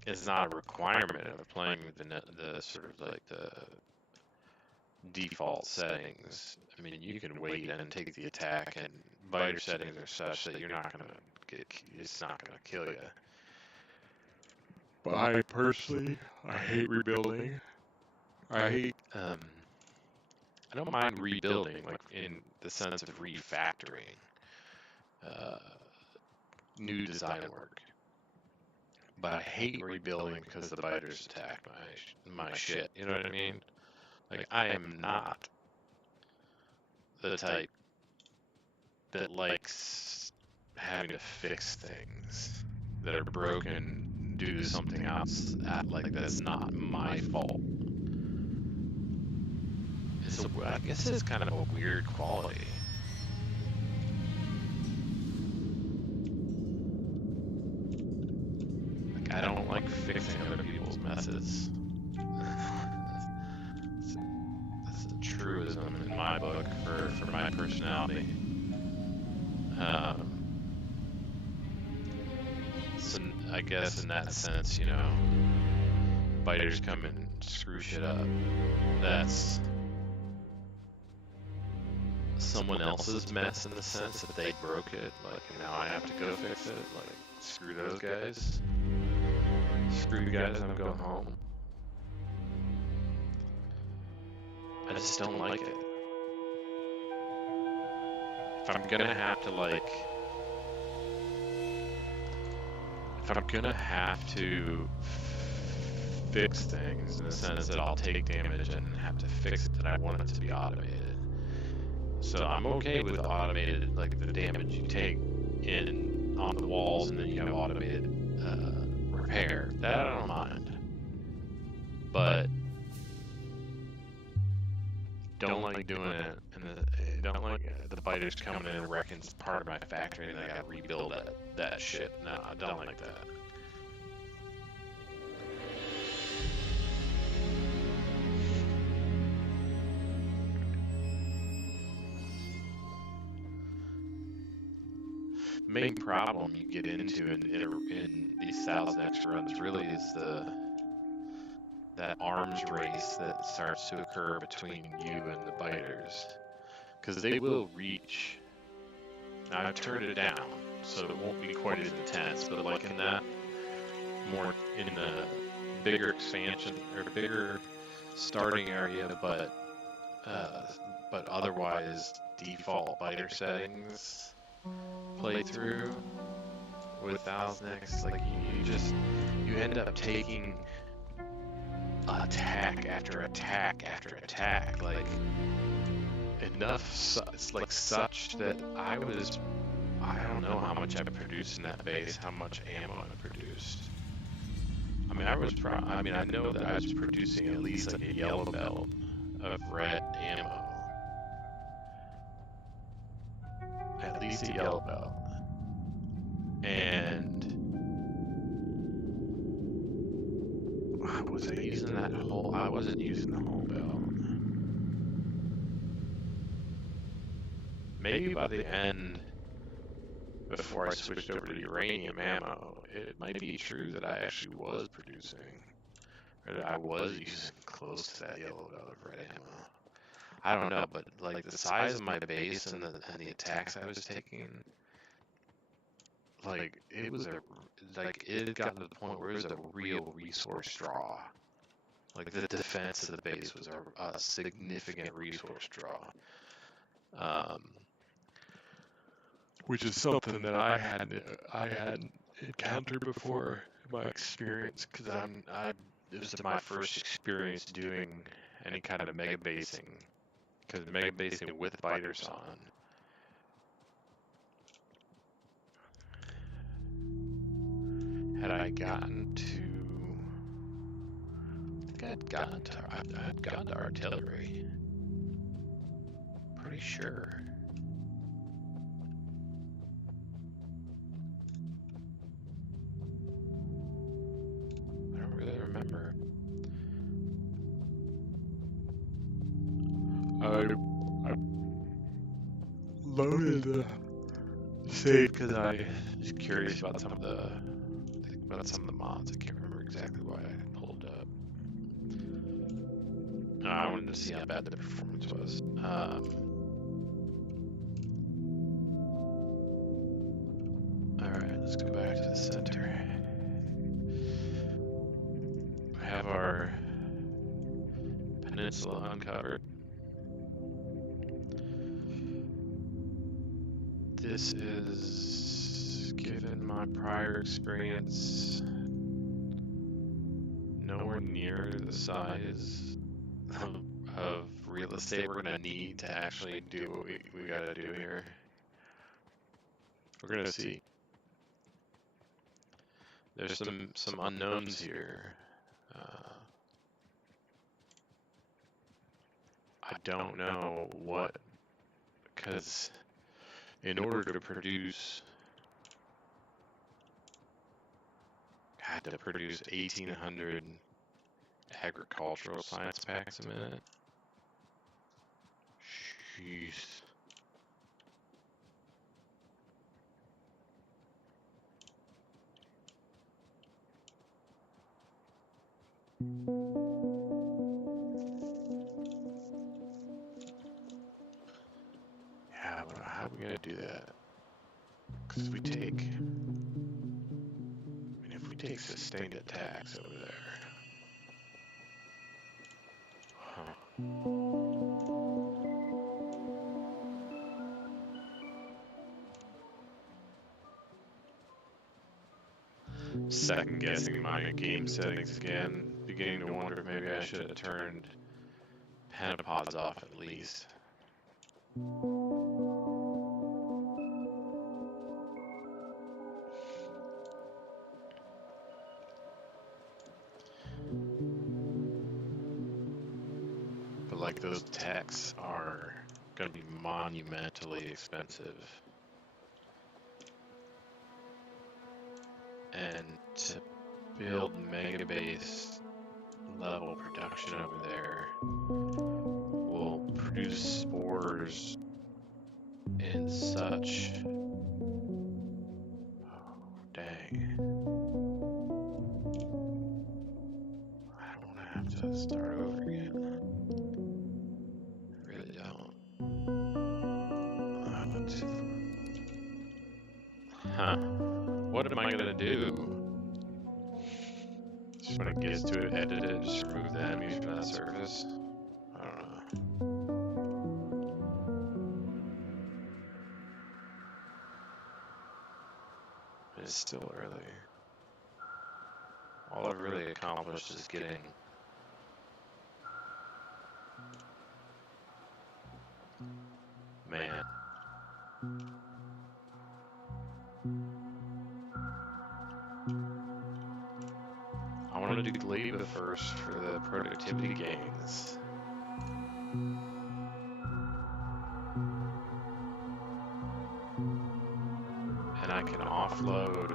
It's not a requirement of playing with the sort of like the default settings. I mean, you can wait and take the attack, and biter settings are such that you're not gonna it's not gonna kill you. But I personally hate rebuilding. I don't mind rebuilding, like in the sense of refactoring new design work. But I hate rebuilding because the biters attack my shit. You know what I mean? Like, I am not the type that likes having to fix things that are broken due to something else, like that's not my fault. I guess it's kind of a weird quality. Like, I don't like fixing other people's messes. That's a truism in my book for my personality. So I guess in that sense, you know, biters come and screw shit up. That's someone else's mess in the sense that they broke it. Like, now I have to go fix it. Like, screw those guys. Screw you guys, I'm going home. I just don't like it. If I'm gonna have to, like, if I'm gonna have to fix things in the sense that I'll take damage and have to fix it, that I want it to be automated. So I'm okay with automated, like the damage you take in on the walls, and then you have automated repair. That I don't mind. But don't like doing it, and don't like the biters coming in and wrecking part of my factory, and I gotta rebuild that shit. No, I don't like that. Main problem you get into in these 1000X runs really is that arms race that starts to occur between you and the biters, because they will reach. Now I've turned it down, so it won't be quite as intense, but like in the bigger expansion or bigger starting area, but otherwise default biter settings playthrough with 1000X, like you end up taking attack after attack after attack, like enough, it's like such that I don't know how much I produced in that base, how much ammo I produced. I mean, I know that I was producing at least like a yellow belt of red ammo. At least a yellow belt. And was I using that whole? I wasn't using the whole belt. Maybe by the end, before I switched over to uranium ammo, it might be true that I actually was producing, or that I was using close to that yellow belt of red ammo. I don't know, but like the size of my base and the attacks I was taking, like it had gotten to the point where it was a real resource draw. Like the defense of the base was a significant resource draw, which is something that I hadn't encountered before in my experience, because it was my first experience doing any kind of mega basing, because mega basing with biters on. Had I gotten to, I had gotten to artillery. Pretty sure. I don't really remember. I loaded the save because I was curious about some of the mods. I can't remember exactly why I pulled up. I wanted to see how bad the performance was. Alright, let's go back to the center. We have our peninsula uncovered. This is, given my prior experience, nowhere near the size of real estate we're gonna need to actually do what we gotta do here. We're gonna see. There's some unknowns here. I don't know what, because in order to produce, I had to produce 1,800 agricultural science packs a minute. Jeez. Yeah, but how are we gonna do that? Because we take, if we take sustained attacks over there, huh? Second guessing my game settings again, beginning to wonder if maybe I should have turned pentapods off at least. But like those techs are gonna be monumentally expensive. And to build megabase level production over there will produce spores in such, oh dang, I don't want to have to start over again. I really don't. Huh. What am I gonna do? Just when it gets to it, edit it, and just remove the enemies from that surface? I don't know. It's still early. All I've really accomplished is getting man. I want to do Leva first for the productivity gains. And I can offload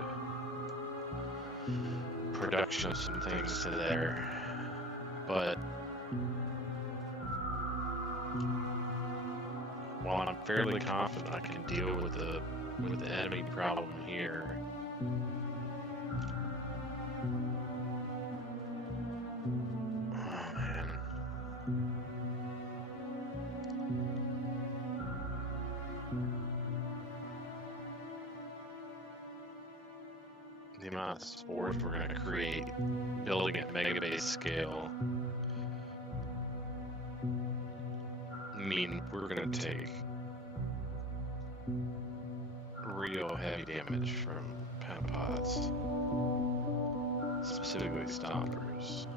production of some things to there. But while I'm fairly confident I can deal with the enemy problem here, oh man. The amount of spores we're going to create building at megabase scale mean we're going to take real heavy damage from pentapods, specifically stompers,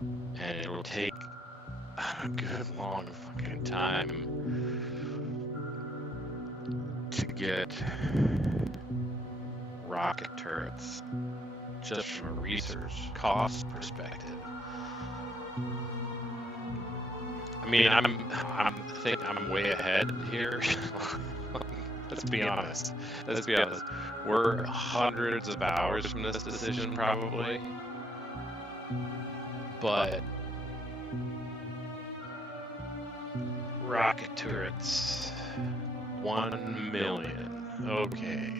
and it'll take a good long fucking time to get rocket turrets, just from a research cost perspective. I mean, I think I'm way ahead here. Let's be honest. We're hundreds of hours from this decision, probably. But rocket turrets, 1 million. Okay.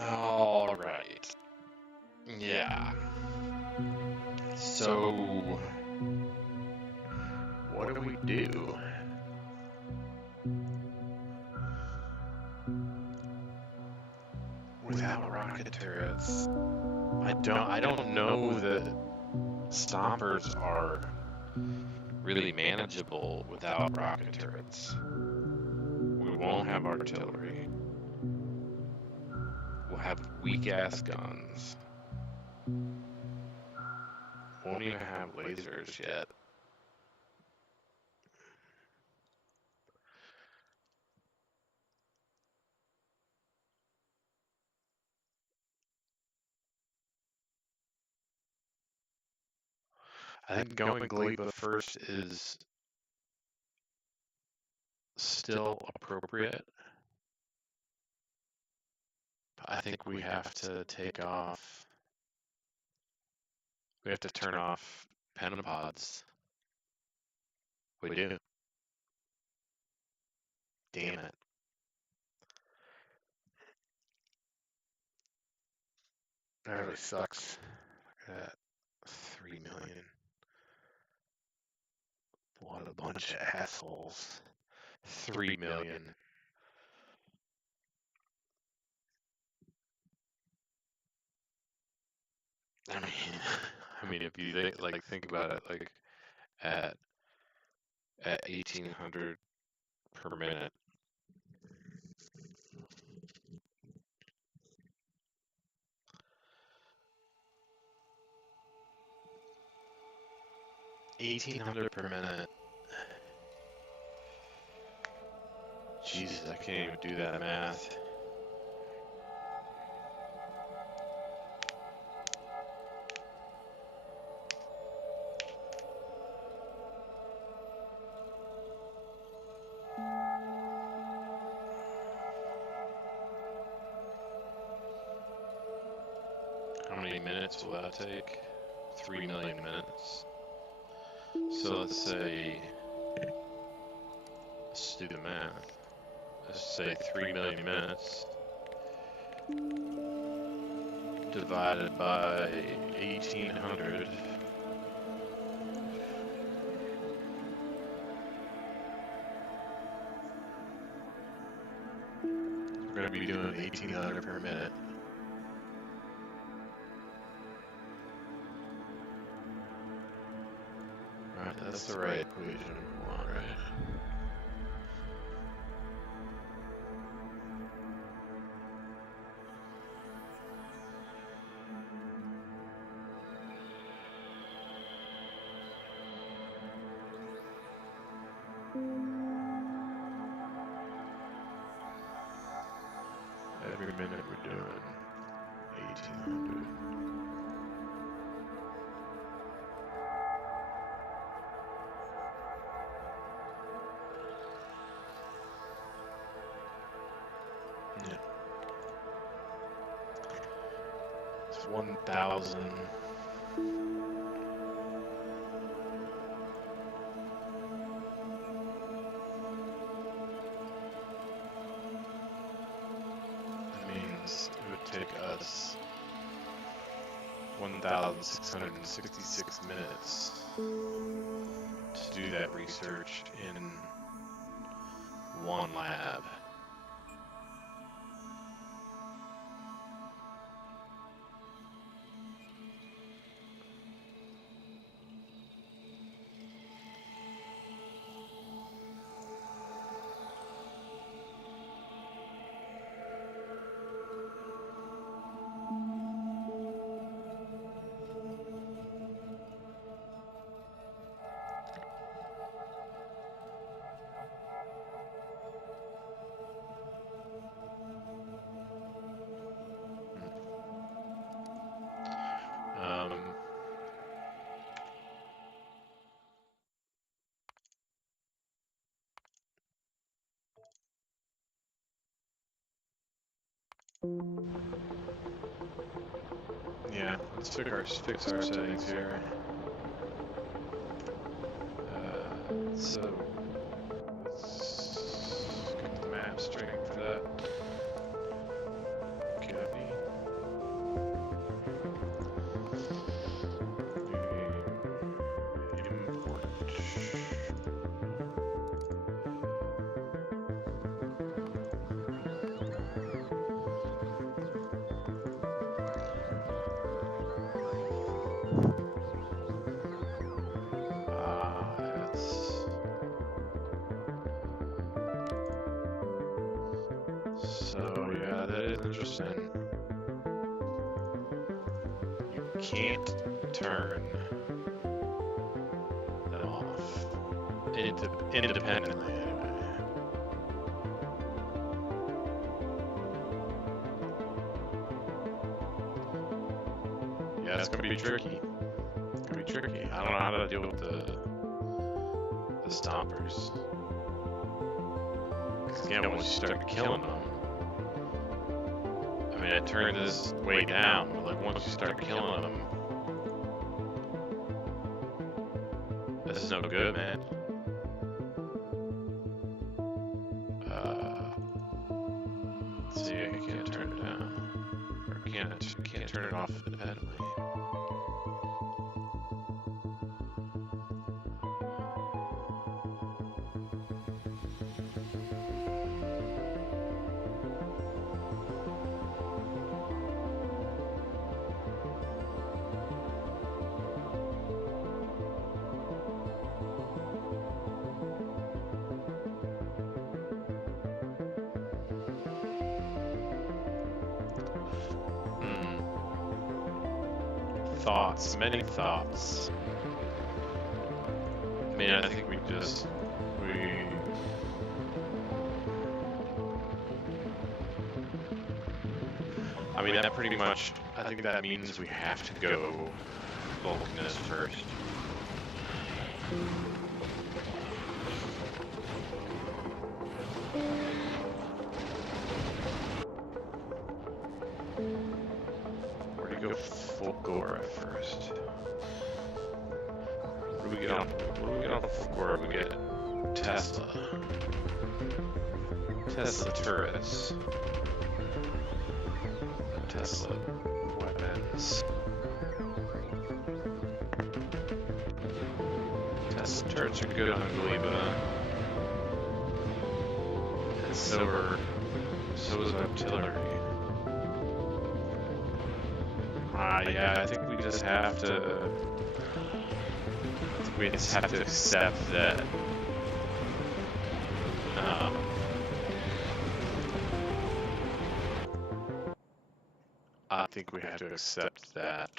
All right. Yeah. So, what do we do? Without rocket turrets, I don't know that stompers are really manageable without rocket turrets. We won't have artillery. We'll have weak ass guns. won't even have lasers yet. I think going Gleba first is still appropriate. But I think we have to take off. We have to turn off pentapods. We do. Damn it. That really sucks. Look at that. 3 million. What a bunch of assholes. 3 million. I mean, if you think about it, like at 1800 per minute. $1,800 per minute. Jesus, I can't even do that math. How many minutes will that take? 3 million minutes. So let's say, let's do the math. Let's say 3 million minutes divided by 1,800. We're going to be doing 1,800 per minute. Right, that's the right equation we want, right? Every minute we're doing 1,800. Yeah. It's 1,000. It would take us 1,666 minutes to do that research in one lab. Yeah, let's fix our settings here. So let's get the map straight for that. Copy. Import. So yeah, that is interesting. You can't turn independently. Yeah, it's gonna be tricky. It's gonna be tricky. I don't know how to deal with the stompers. Because again, once you start killing them, I mean, I turned this way down, but like once you start killing them, this is no good, man. Let's see, I can't turn it down, or can't turn it off independently. Thoughts, many thoughts. I mean, I think we. I mean, that pretty much. I think that means we have to go bulkiness first. We're gonna go full gore at first. What do we get on full gore? We get Tesla turrets, Tesla weapons. Tesla turrets are good on Gleba, and so is artillery. Yeah, I think we just have to. We just have to accept that. I think we have to accept that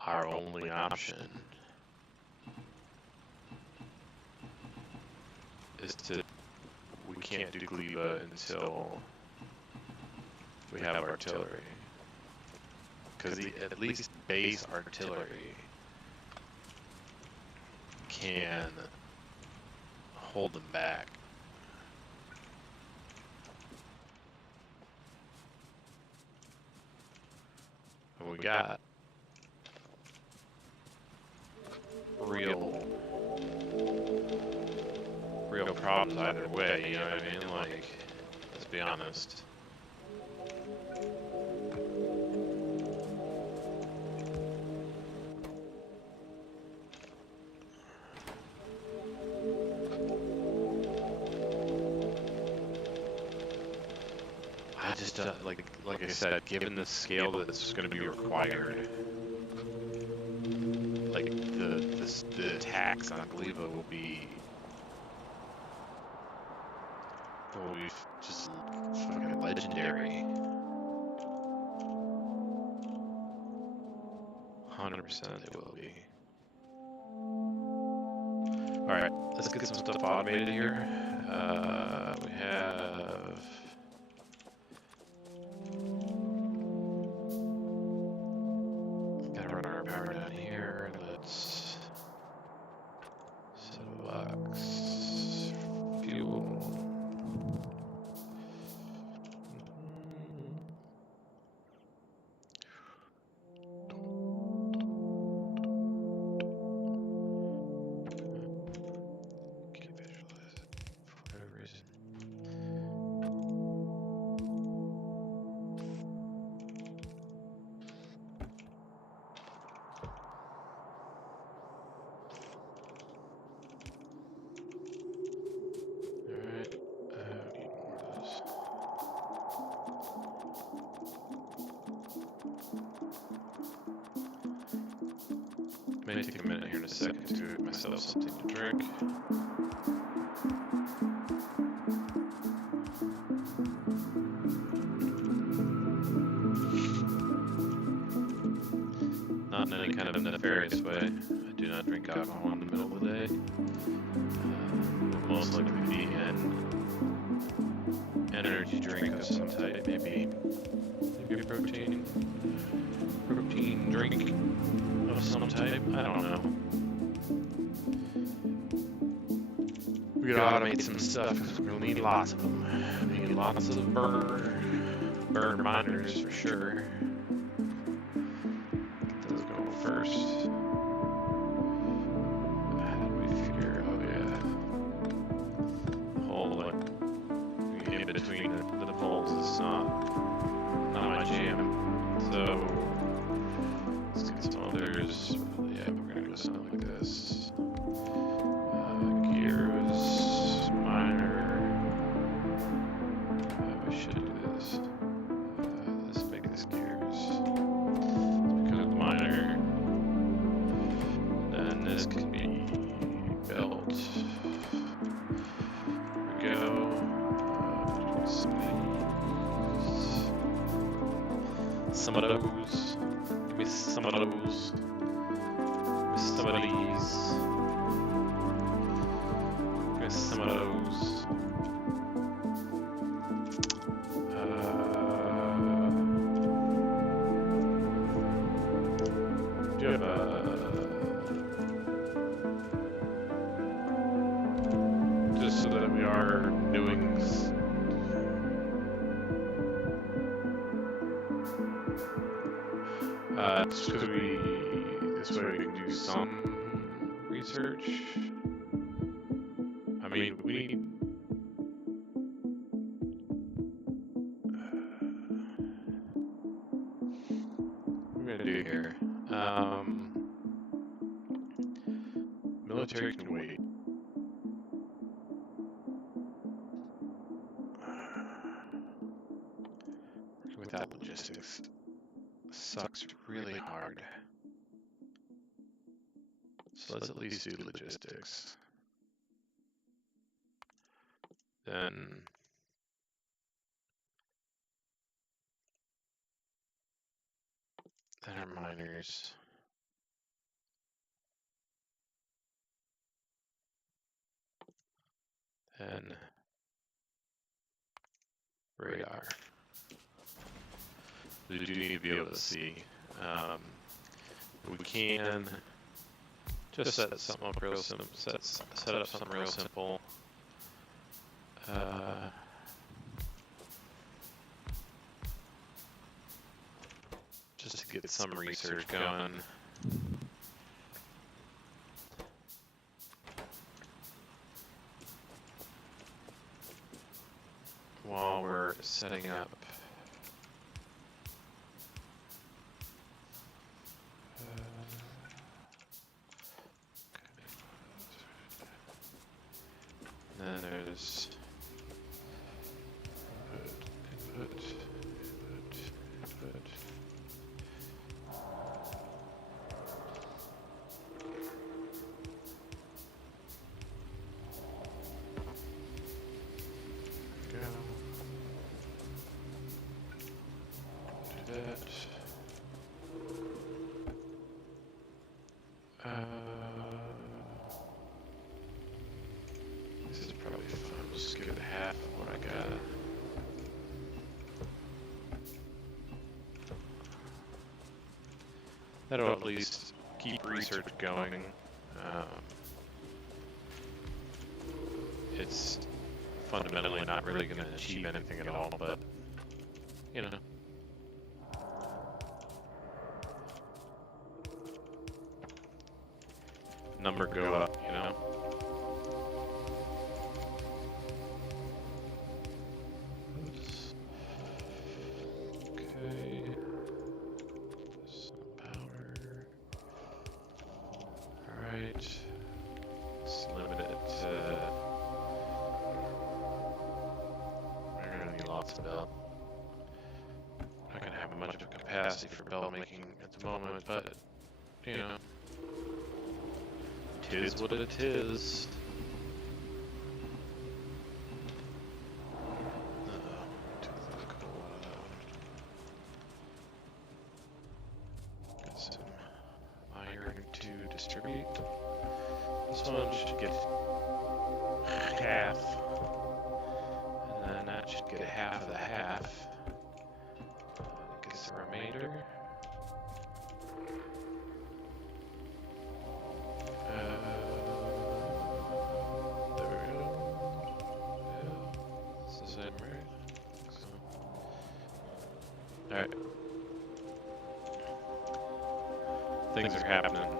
our only option is to. We can't do Gleba until we have artillery. Because at least base artillery can hold them back. And we got real problems either way, you know what I mean? Like, let's be honest. Like I said, given the scale that's going to be required, like the attacks on Gleba will be just fucking legendary. 100% it will be. All right, let's get some stuff automated here. We have. May take a minute here in a second to get myself something to drink. Not in any kind of nefarious way. I do not drink alcohol in the middle of the day. Will most likely be an energy drink of some type, maybe a protein drink of some type. I don't know. We gotta automate some stuff because we're gonna need lots of them. We need lots of burn miners for sure. Get those going first. How do we figure? Oh yeah, the whole like in between the poles is not my jam. So let's get some others. Yeah, we're gonna go something like this. Gears, miner. We should do this. Let's make this gears. Because of the miner. Then this could be belt. There we go. Some of those. Give me some of those. Give me some of these. Give me some of those. Do you have just so that we are doing just because this way we can do some research. I mean, we need. What are we gonna do here? Military can wait. Working without logistics sucks really hard. So let's at least do logistics. Then our miners. Then radar. We do need to be able to see. We can just set something up real simple. Set up something real simple. Just to get some research going. While we're setting up. Then there's input. Go. Do that. This is probably fun. I'll just give it half of what I got. That'll at least keep research going. It's fundamentally not really going to achieve anything at all, but, you know. Number go up, you know. Oops. Okay. Some power. Alright. Let's limit it to. We're gonna need lots of belt. Not gonna have much of a capacity for belt making at the moment, but you know. Tis what it is. Took the coal out. Got some distribute. This one should get half, and then that should get half of the half. That gets the remainder. There we go. Yeah, it's the same, right? So, all right. Things are happening.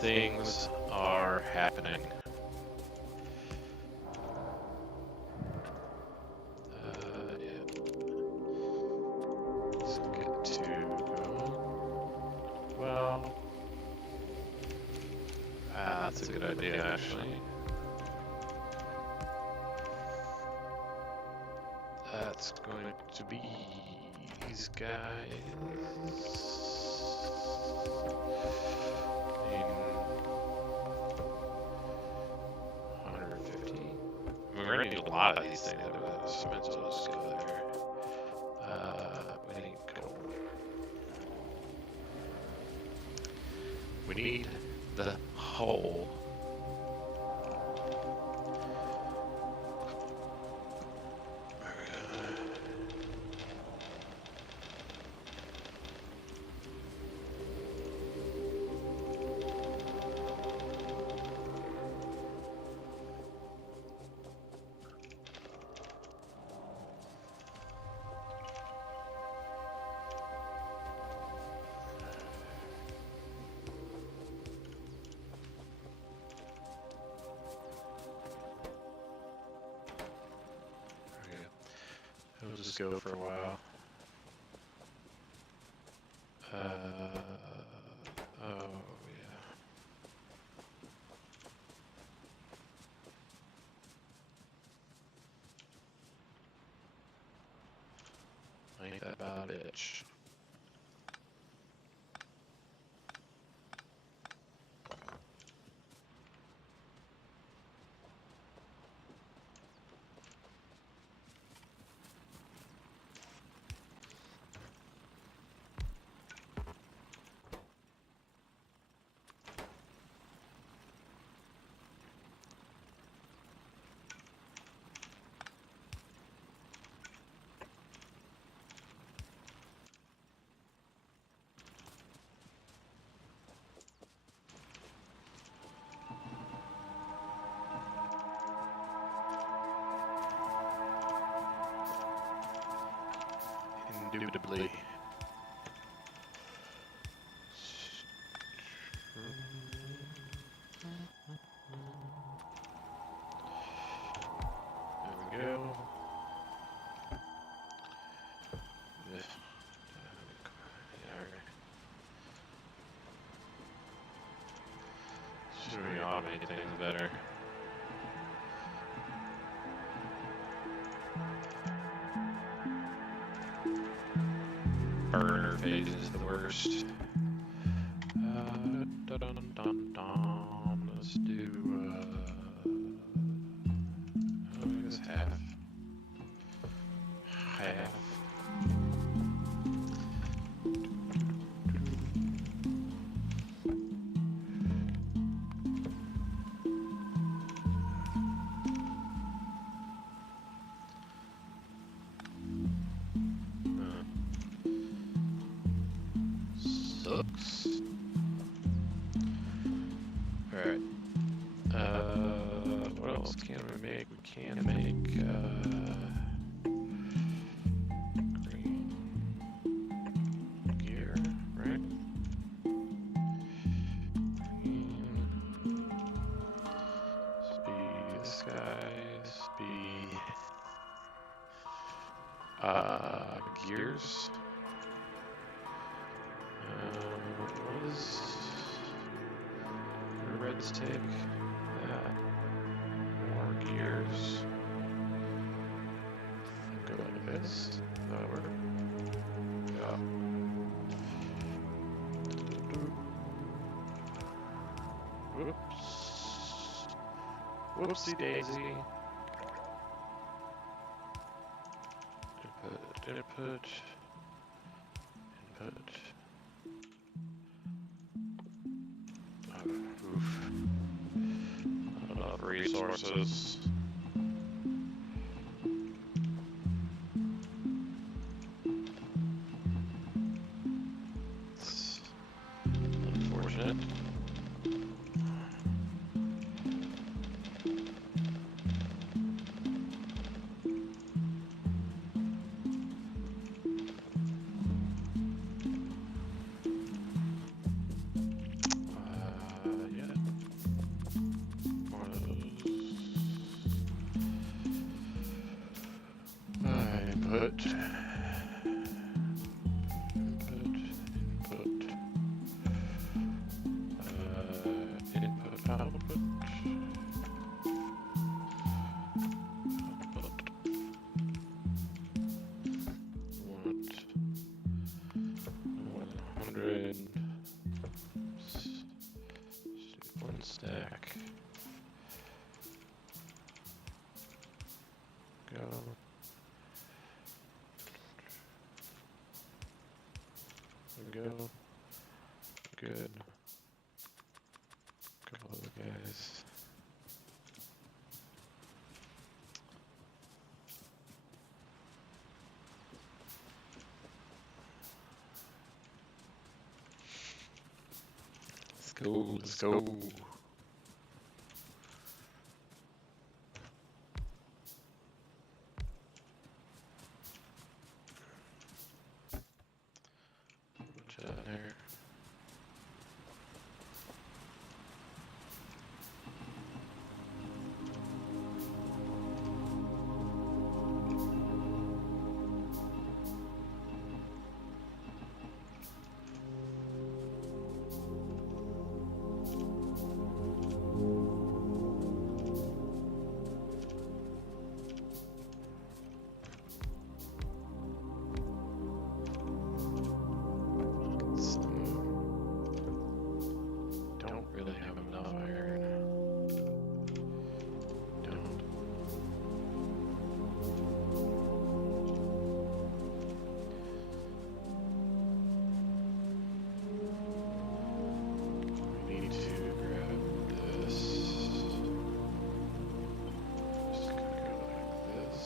Things are happening. Yeah. Let's get to going. Well, that's a good idea, actually. That's going to be these guys. 150. I mean, we're gonna need a lot of these things. So might as well just go there. We need coal. We need the hole. We'll just go for a while. Oh, yeah. Ain't that about bitch. Indubitably. There we go. Yeah, should we automate things better? Burner phase is the worst. Let's do I guess half. Half. Sucks. Alright. What else can we make? We can make green gear, right? Green. This guy. Gears. What is red's take? That. More gears. Go like this. That'll work. Yeah. Whoops. Whoopsie daisy. Input. sources. It's unfortunate. Yeah. More of those. Input. Input, output. Want 100. One stack. Go. Go. Good. Couple other guys. Let's go. Let's go. Put that there. Don't really have enough iron. Don't. We need to grab this. Just gonna go like this.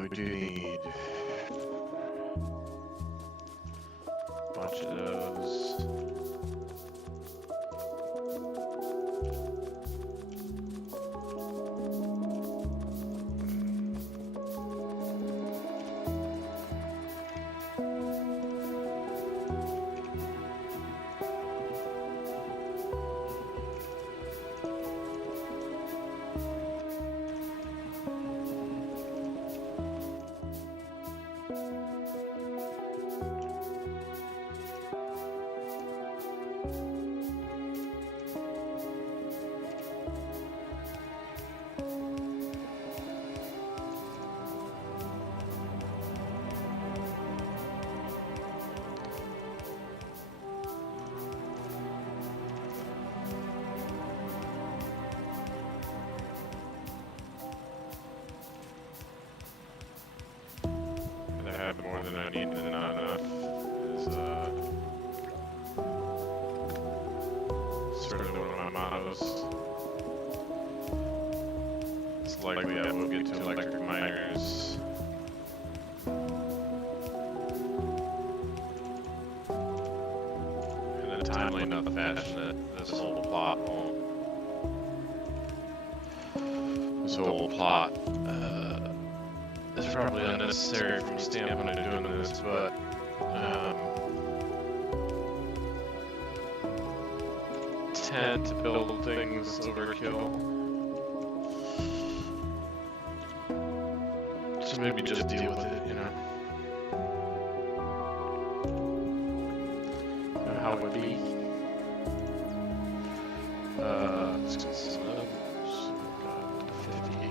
We do need a bunch of those. have more than I need and not enough is sort of one of my mottos. It's likely I will get to electric miners. In a timely enough fashion that this whole plot won't. This whole plot is probably unnecessary from the standpoint of doing this, but tend to build things overkill. So maybe just deal with it, you know. How it would be. Let's get some numbers. Got 58.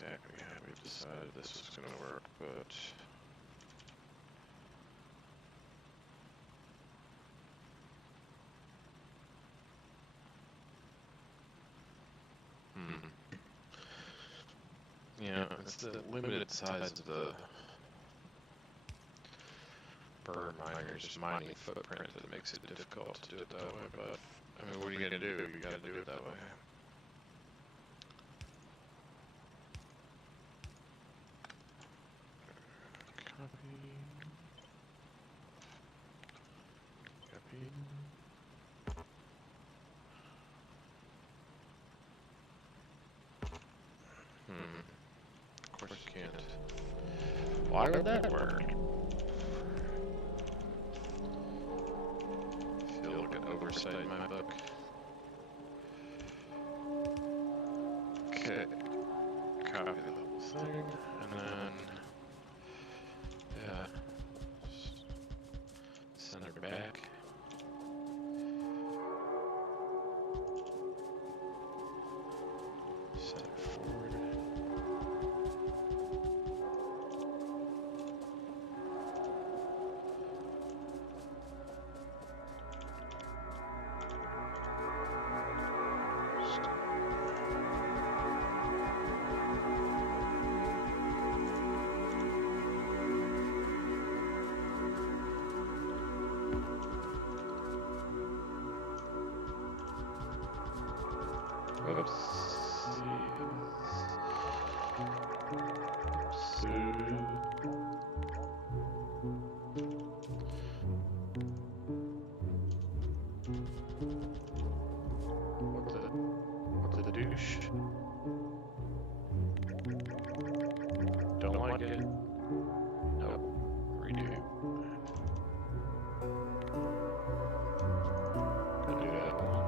Exactly how we decided this was going to work, but yeah, it's the limited size of the burn miner's mining footprint that makes it difficult to do it that way, but I mean, what are you going to do? You got to do it that way. Copy. Of course you can't. Why would that work? I feel like an oversight in my book. Okay. Copy the whole thing, and then yeah, send her back. Set it forward. What the douche? Don't like it. Nope. Redo. Gotta do that one.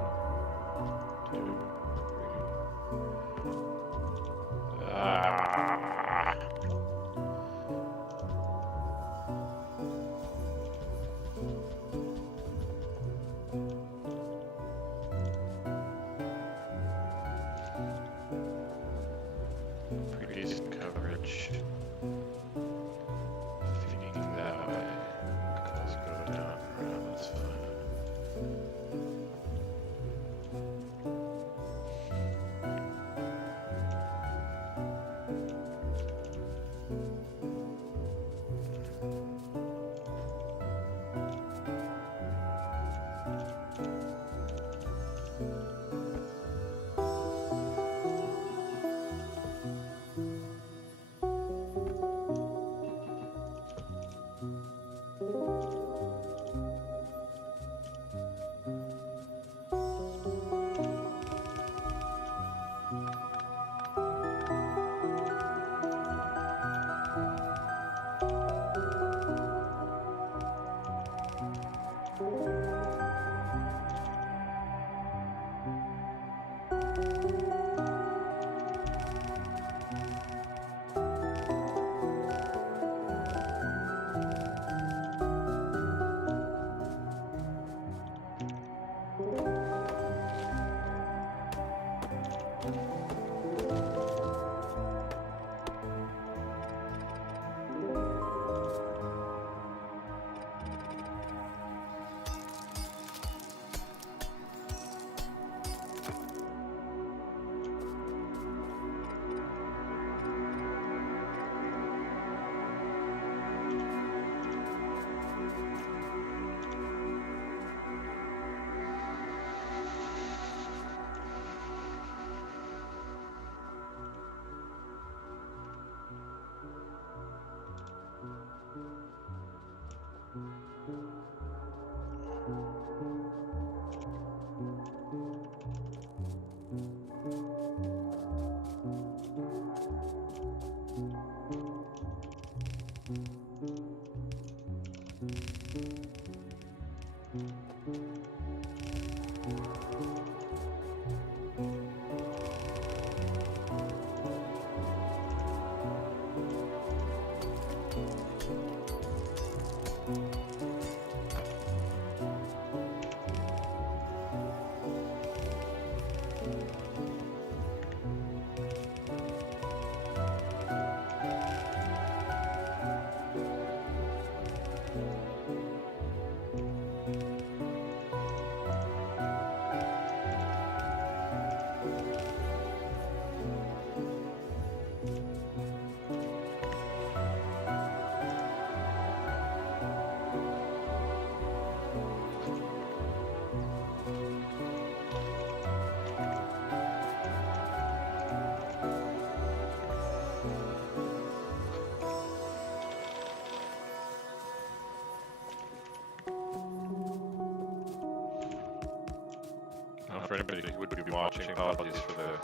For anybody who would be watching, apologies for the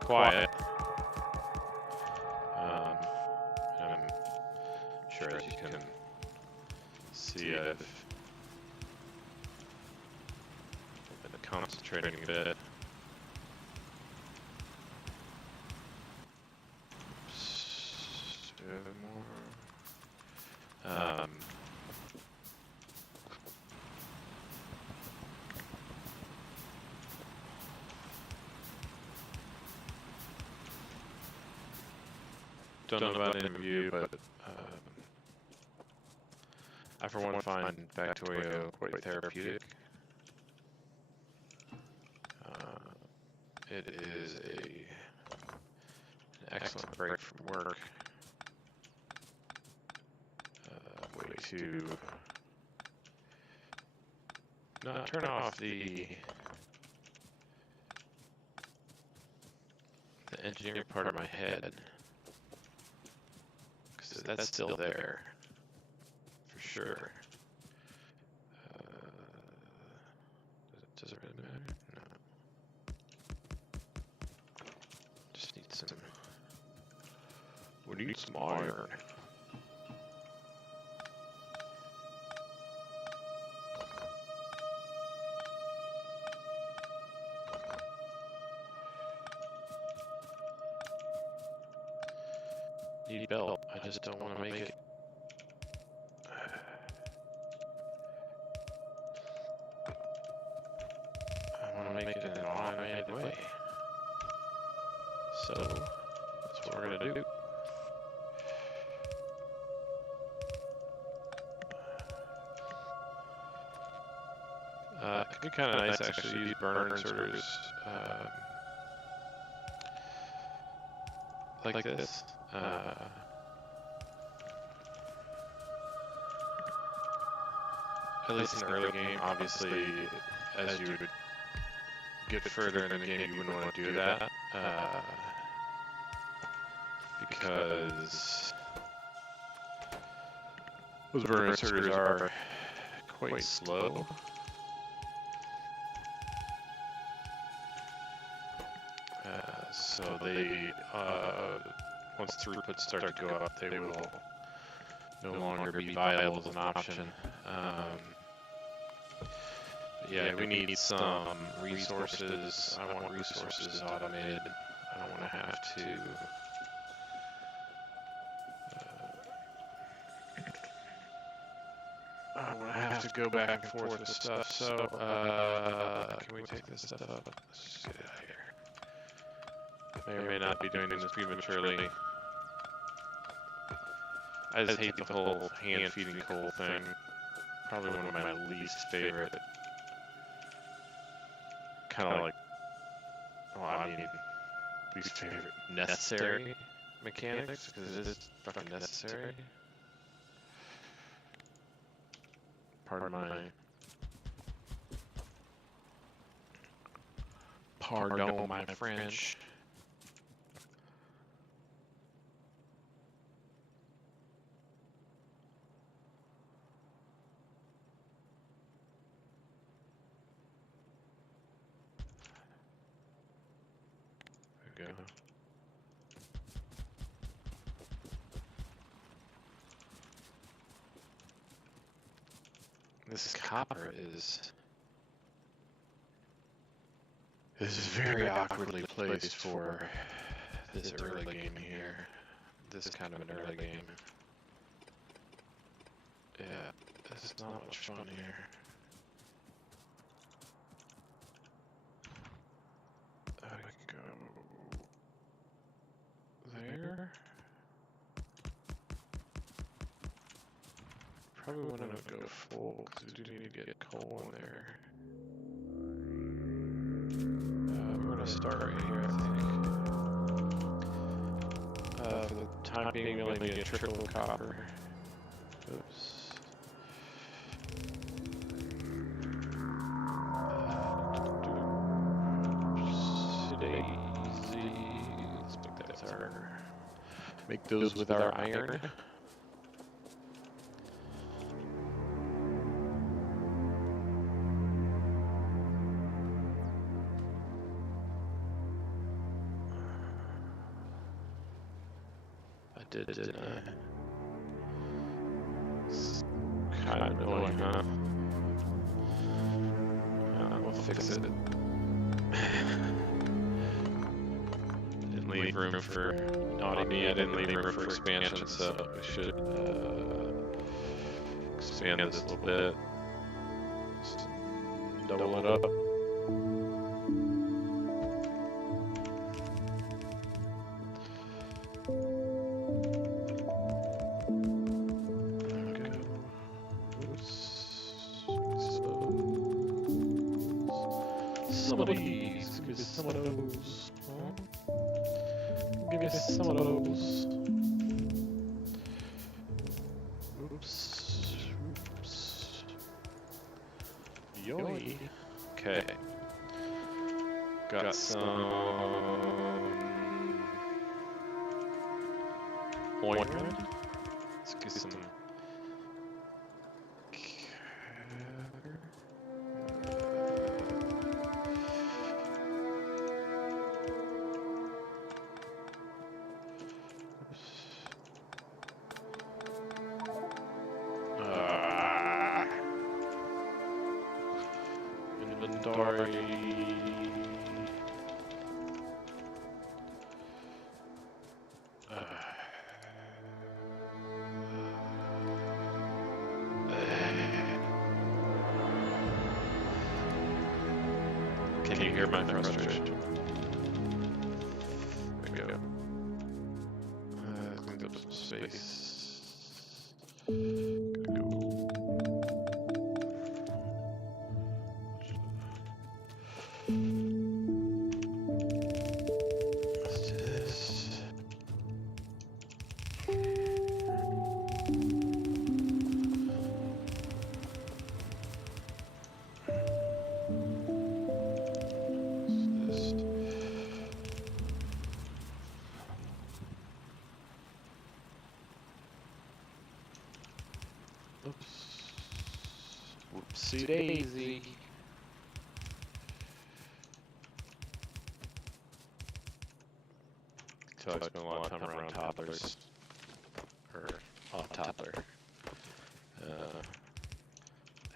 quiet. I'm sure, as you can see, I've been concentrating a bit. Don't know about any of you, but I for one find Factorio quite therapeutic. It is an excellent break from work. Way to not turn off the engineering part of my head, because that's still there, for sure. Does it really matter? No. Just need some. We need some iron. Need belt. I just don't want to make it. I want to make it in an automated way. So that's what we're gonna do. It could be kind of nice actually to use burner inserters like this. At least in the early game, obviously, as you would get further in the game, you wouldn't want to do that, because those burner inserters are quite slow. So they, once throughputs start to go up, they will no longer be viable as an option. Yeah, we need some resources. I want resources automated. I don't want to have to. I don't want to have to go back and forth with stuff. So, can we take this stuff up? Let's just get it out of here. May or may not be doing this prematurely. I just hate the whole hand feeding coal thing. Probably one of my least favorite. Kind of like, well, I mean, least favorite necessary mechanics, because it is fucking necessary. Pardon my French. There we go. This copper is very awkwardly placed for this early game here. This kind of an early game. Yeah, this is not much fun here. I can go there. Probably want to go full because we do need to get coal in there. We're going to start right here, I think. For the time being, we only need a trickle of copper. Oops. Let's make that our. Make those with our iron. Didn't I? It's kind of annoying, huh? We'll fix it. Didn't leave room for naughty me. I didn't leave room for expansion, so we should expand this a little bit. Just double it up. Some of these, give me some of those. Give me some of those. Oops. Oops. Yoy. Okay. Got some ointment. Let's get some. Inventory. Can you hear my frustration? There we go. Cleaned up some space. Let's do this. Oops. Whoopsie daisy. So I spent a lot of time around toddlers. Or off toddler. I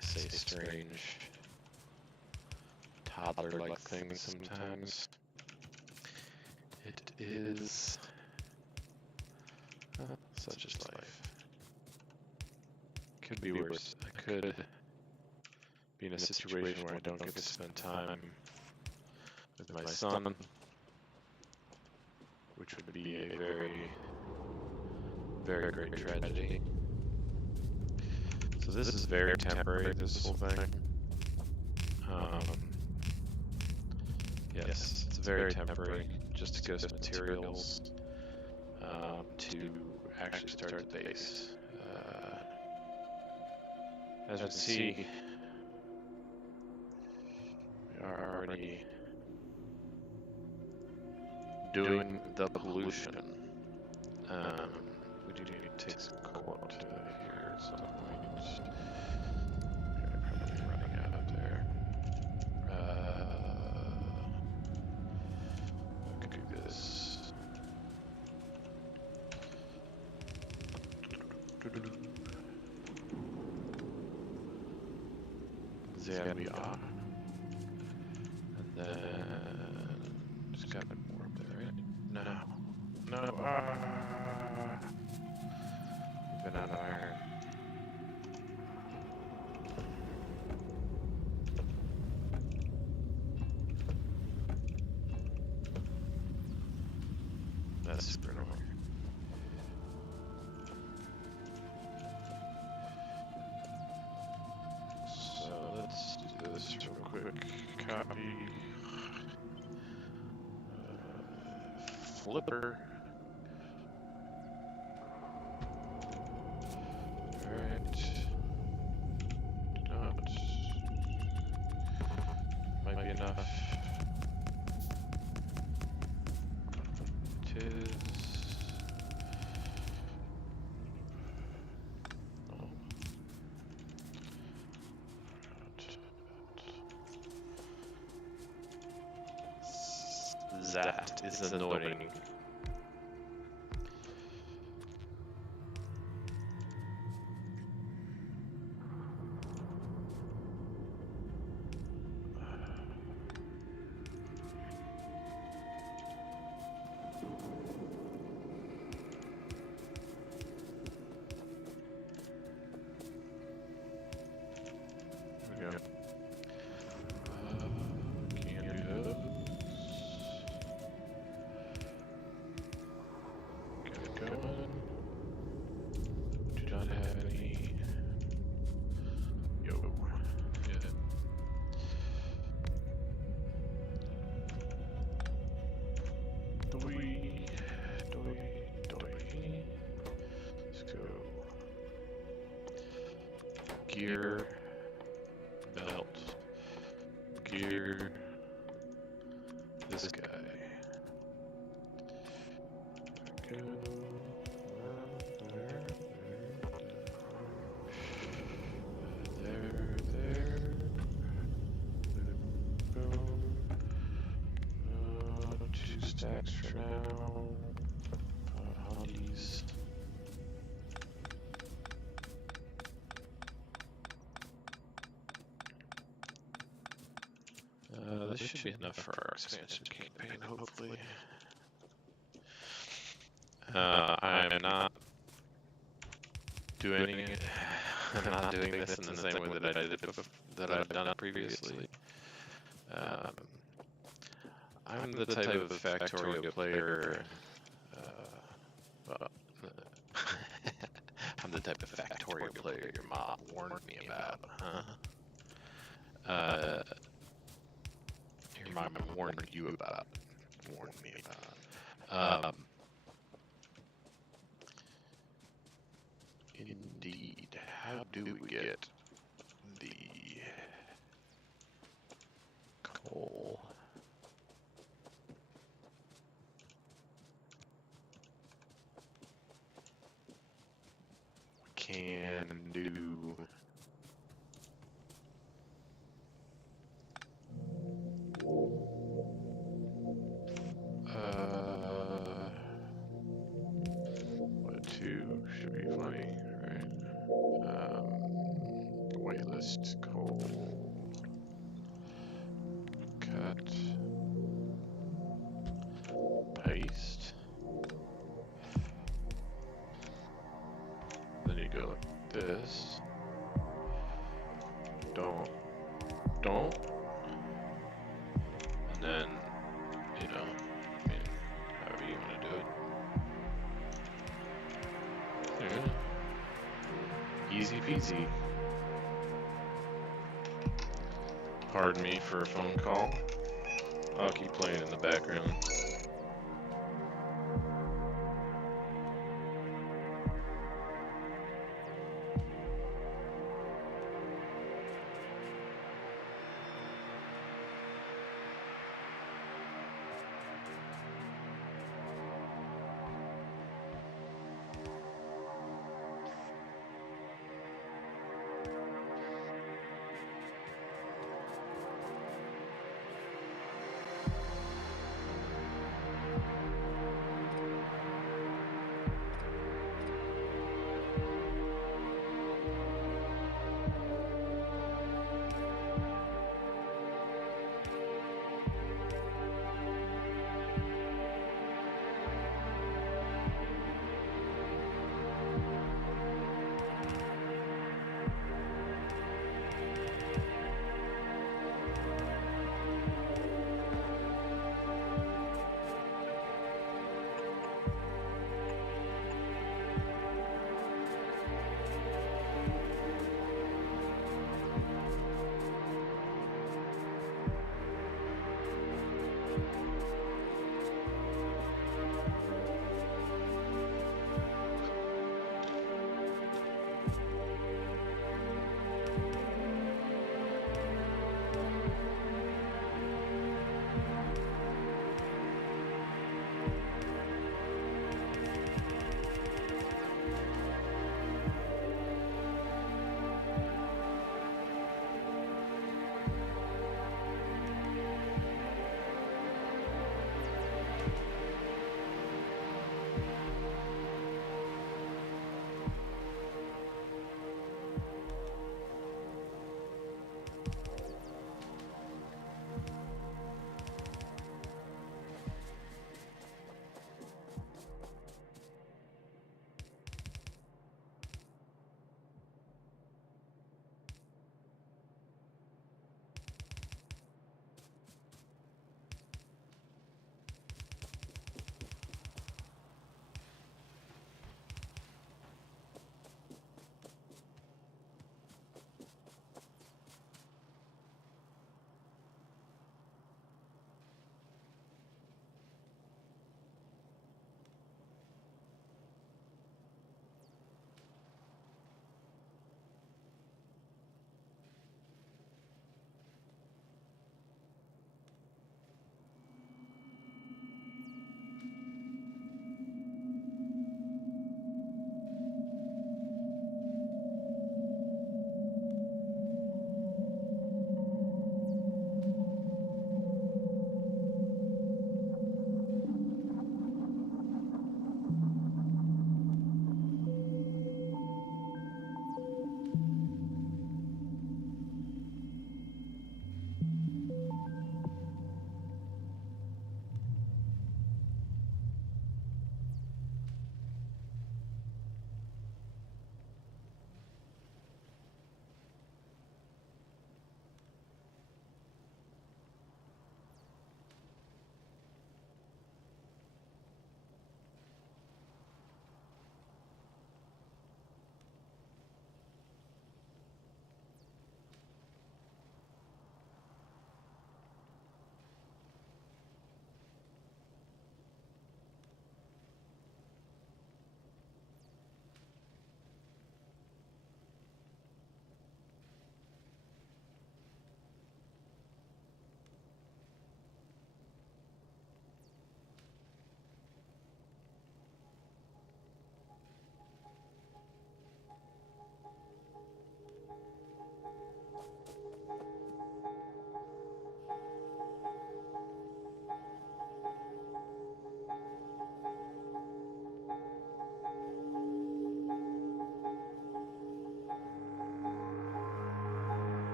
say strange. toddler-like things sometimes. It is such is life. Could be worse. I could be in a situation where I don't get to spend time with my son, which would be a very, very great tragedy. So this is very temporary, this whole thing. Yes, it's very temporary, just to get us materials to actually start the base. As you can see, we are already doing the pollution. We do need to take some coal up to here at some point. Okay, probably running out of there. I could do this. There we are. And then just got more up there, right? No. We've been out of iron. That's super annoying. So let's do this real quick. Copy. Flipper. Alright. Not. Might be enough. It is. That is annoying. There we go. Can't do those. Get it going. Do not have any. Yo. Get it. Doi. Let's go. Gear. Belt. Gear. This guy. There we go. There. Boom. 2 stacks for now. Hondies. This should be enough for our expansion campaign, hopefully. I am not doing it. I'm not doing this in the same way that I did it before, that I've done it previously. I'm the type of Factorio player. Well, I'm the type of Factorio player your mom warned me about, huh? Your mom warned you about. Warned me about. Indeed. How do we get the coal? We can do. What, 2 should be funny, right? least. Then you go like this. Don't. And then, you know, I mean, however you want to do it. There. Easy peasy. Pardon me for a phone call. I'll keep playing in the background.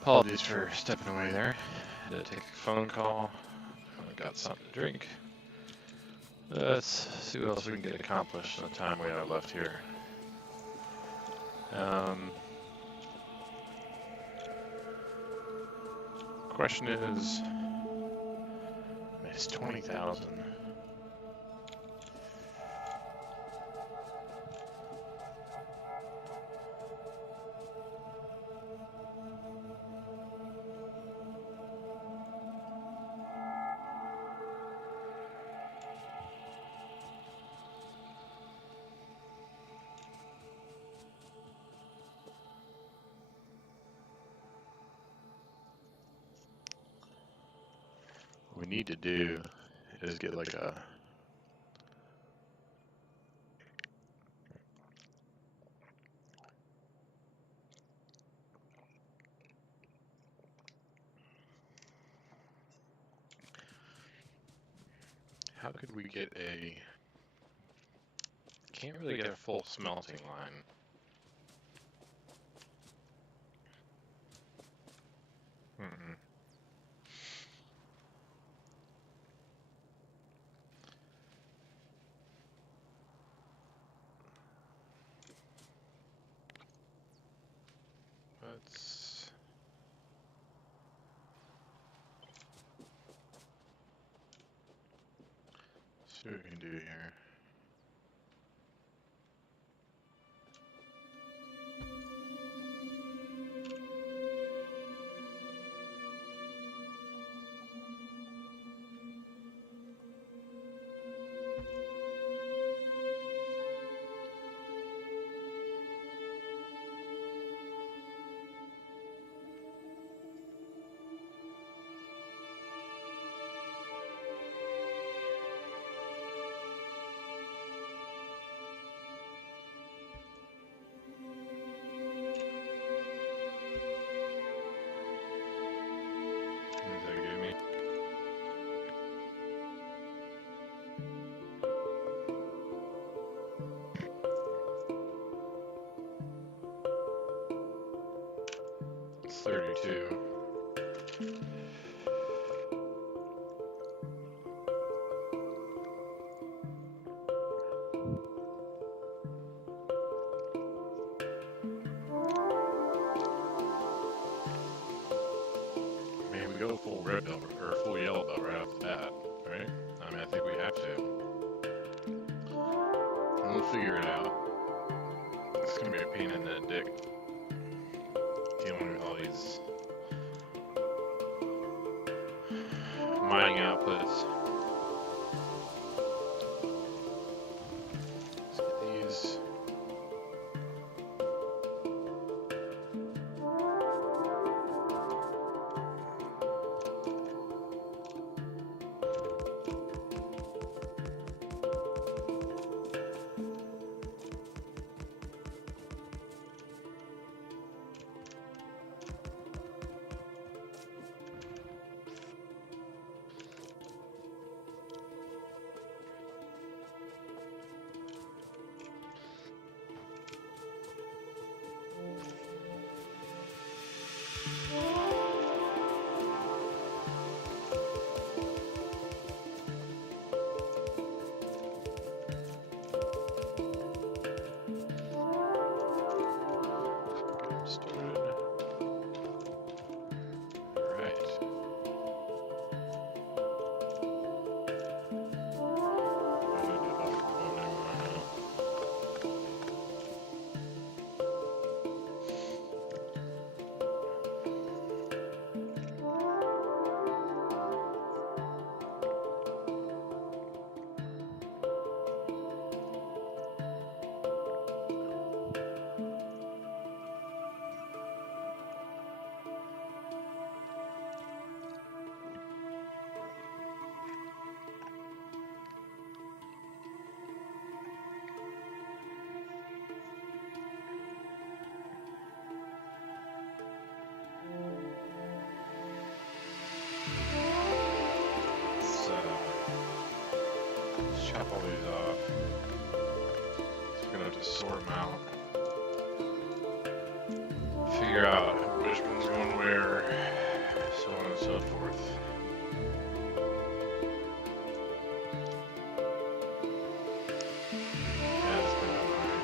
Apologies for stepping away there. Had to take a phone call. I got something to drink. Let's see what else we can get accomplished in the time we have left here. Question is, it's 20,000. What we need to do is get like a how could we get a can't really get a full smelting line. Let's see what we can do here. What does that give me? It's 32. Maybe we go full red belt or full yellow belt right off the bat, right? I mean, I think we have to. We'll figure it out. It's gonna be a pain in the dick dealing with all these mining outputs. Let's get these. Started. Right. Let's chop all these off. So we're gonna have to sort them out. Figure out which one's going where. so forth. Yeah, it's been alright.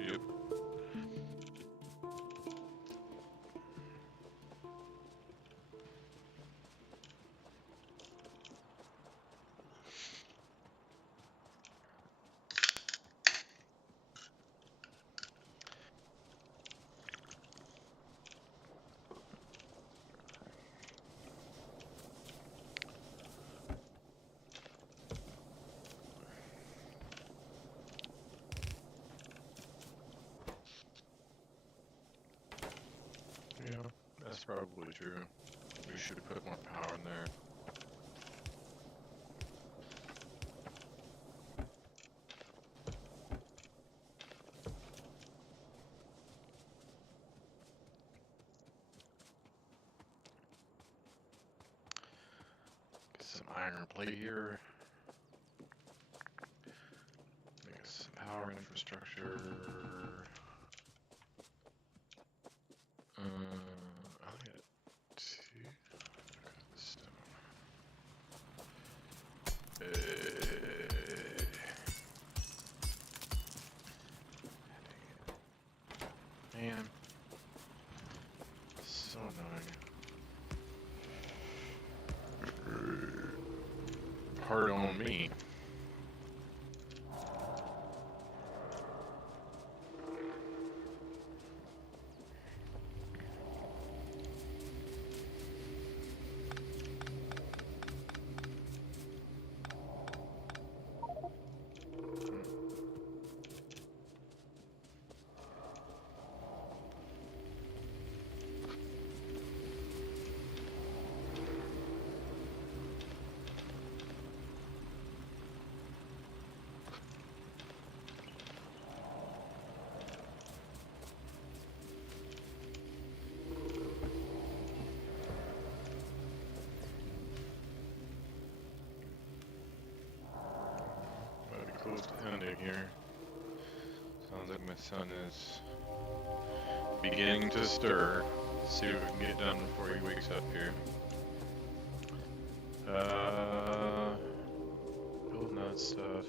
Yep. Yeah, that's probably true. We should put more power in there. Get some iron plate here. Make some power infrastructure. I'll get two. Stone. Man, so annoying. Hard on me. Might be close to ending here. Sounds like my son is beginning to stir. Let's see what we can get done before he wakes up here. Building that stuff.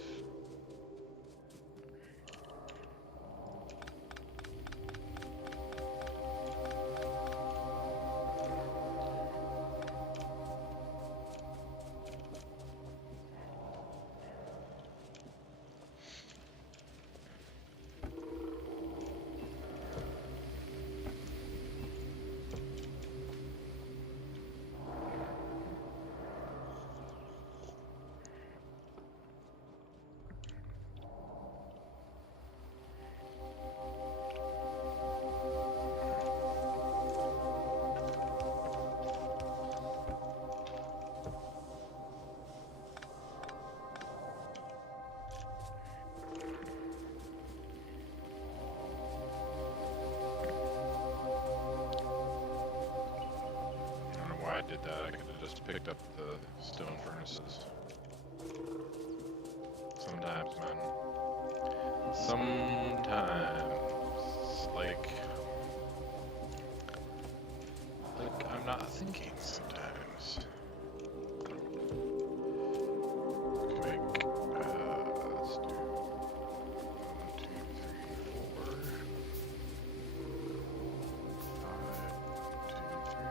I did that, I could have just picked up the stone furnaces. Sometimes, man. Sometimes, like I'm not thinking sometimes. We can make, let's do 1, 2, 3, 4, 5, 2, 3.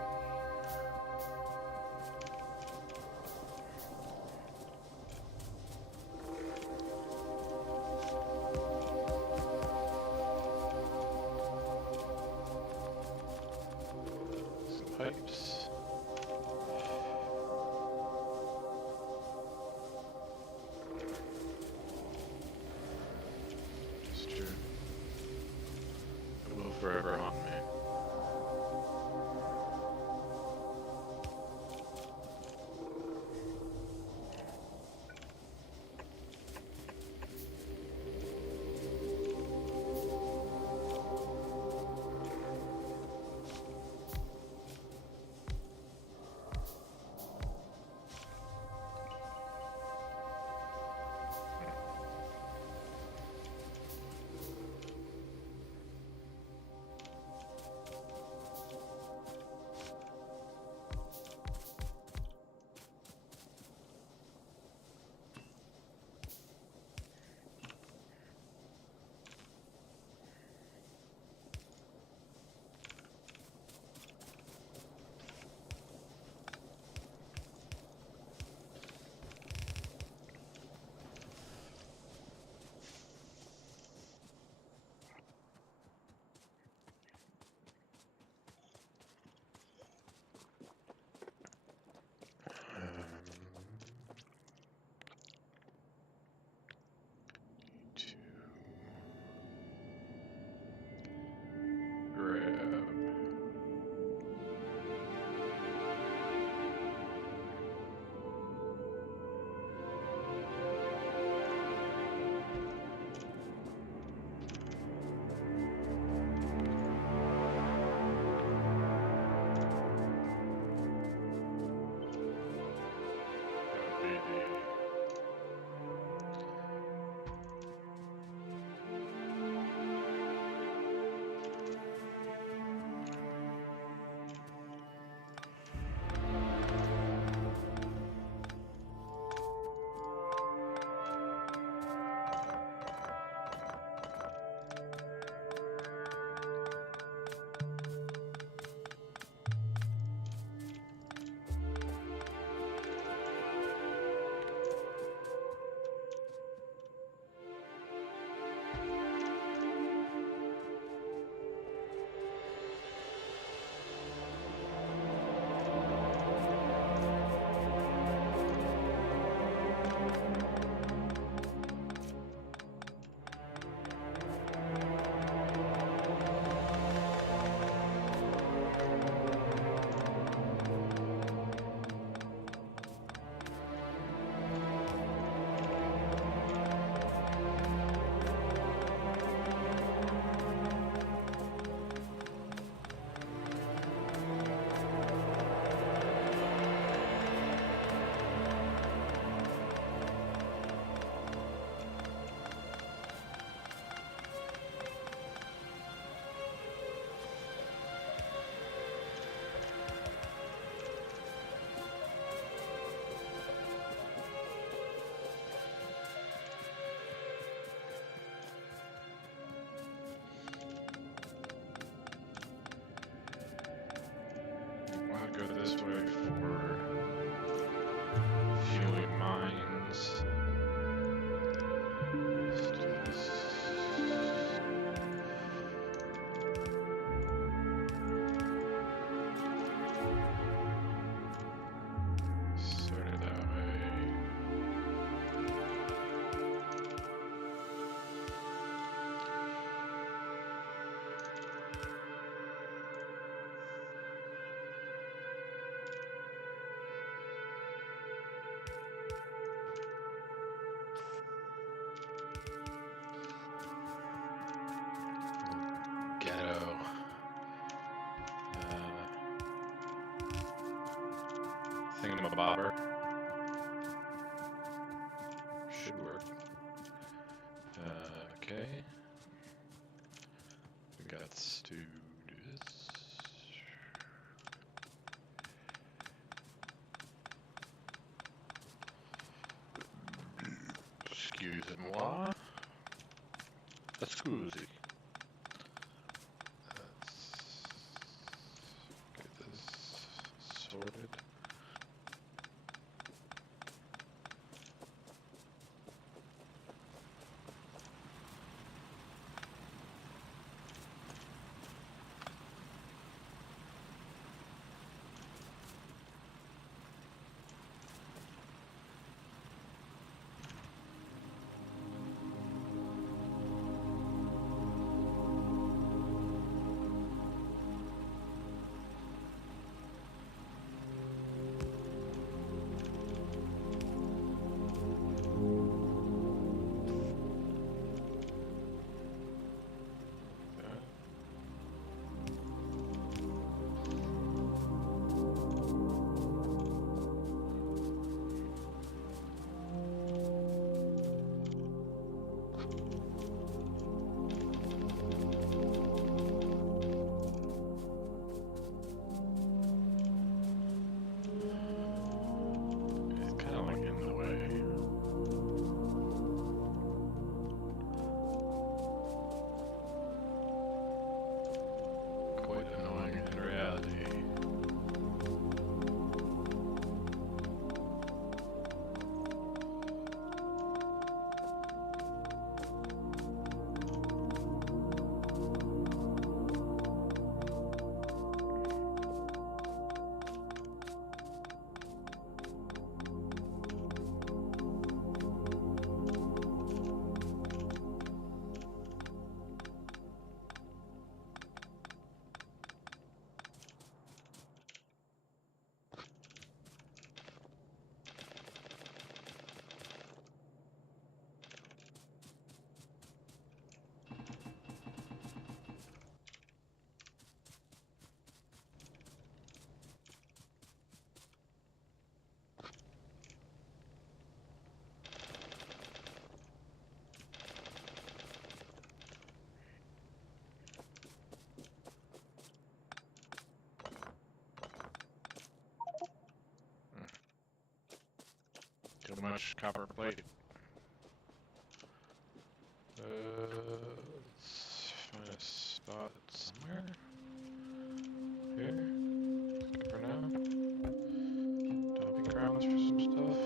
Pipes. thingamabobber. Should work. Okay. We got to do this. Excusez-moi. Excuse. Let's get this sorted. Too much copper plate. Let's find a spot somewhere. Here. Good for now. Dumping grounds for some stuff.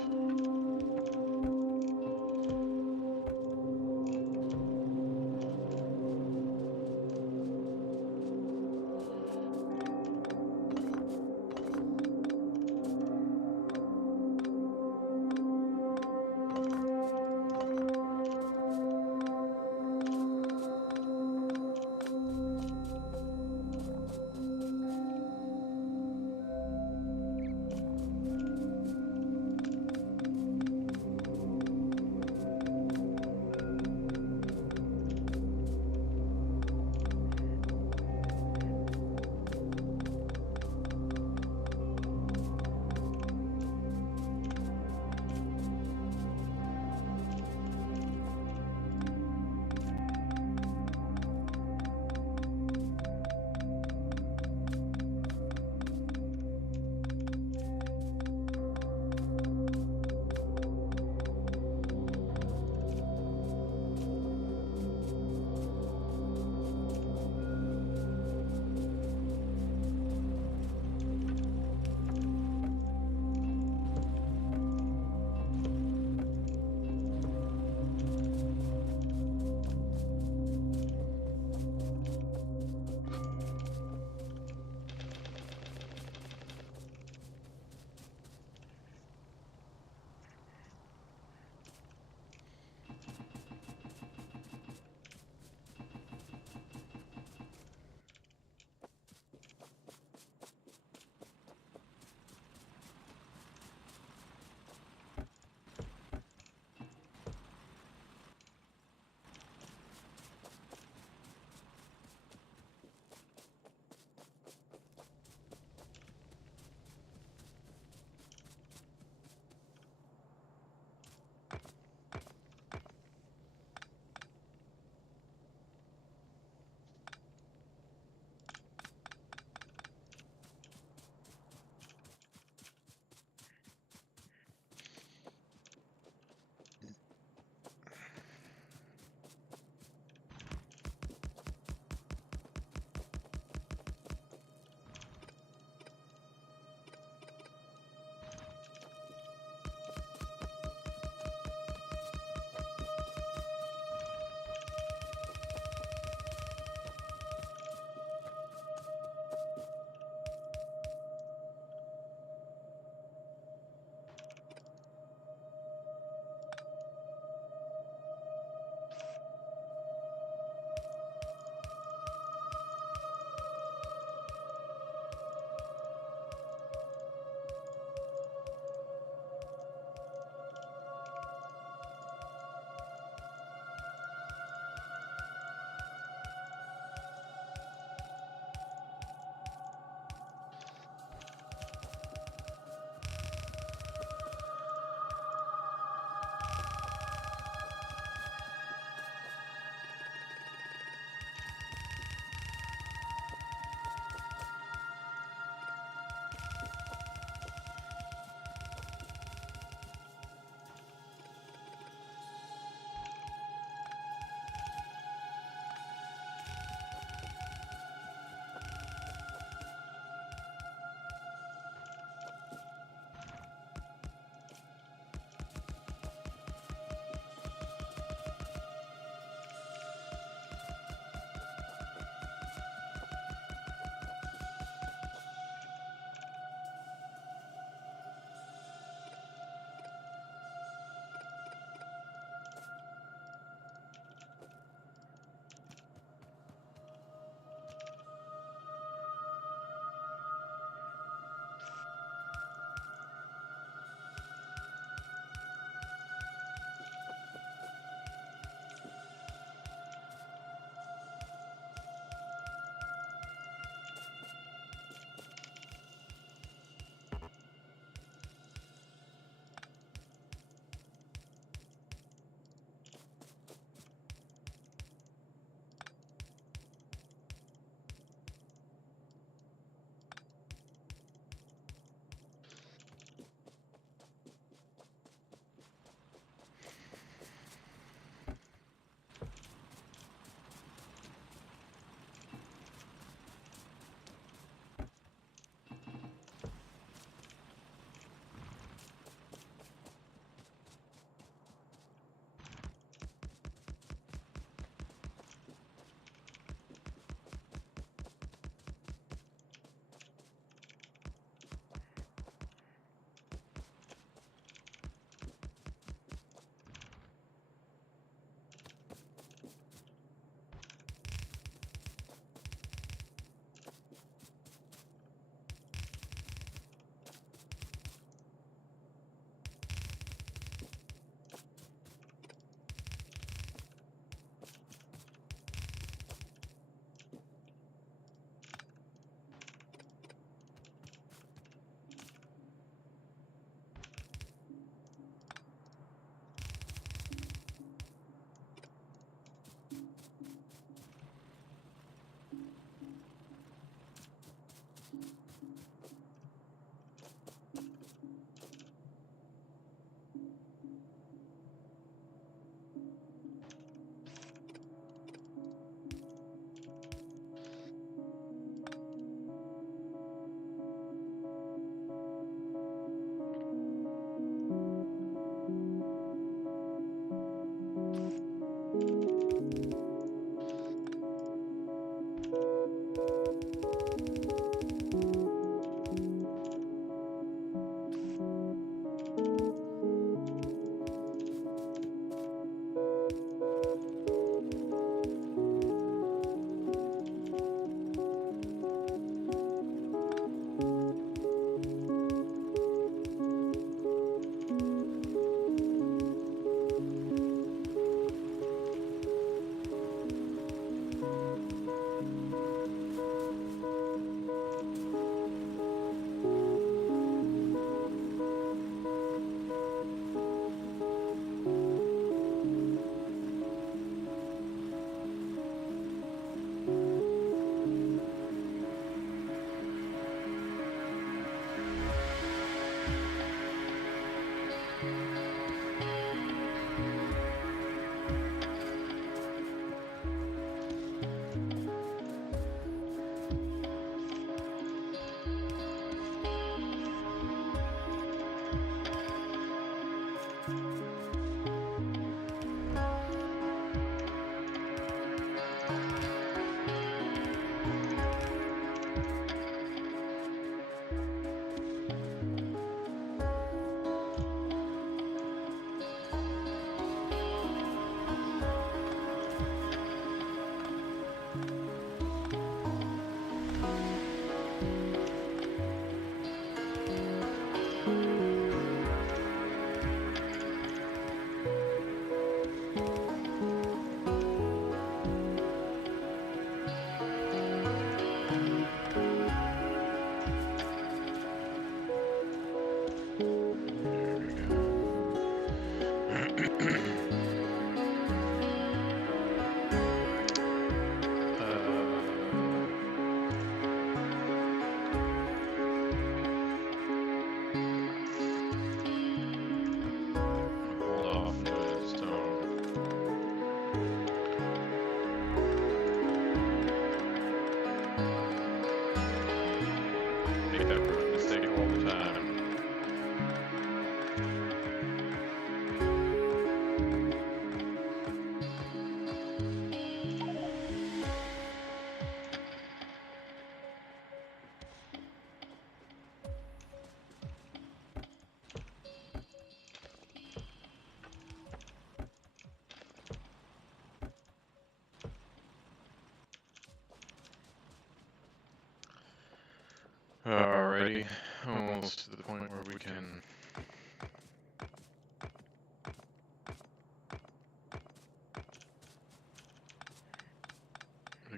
Okay, almost to the point where we can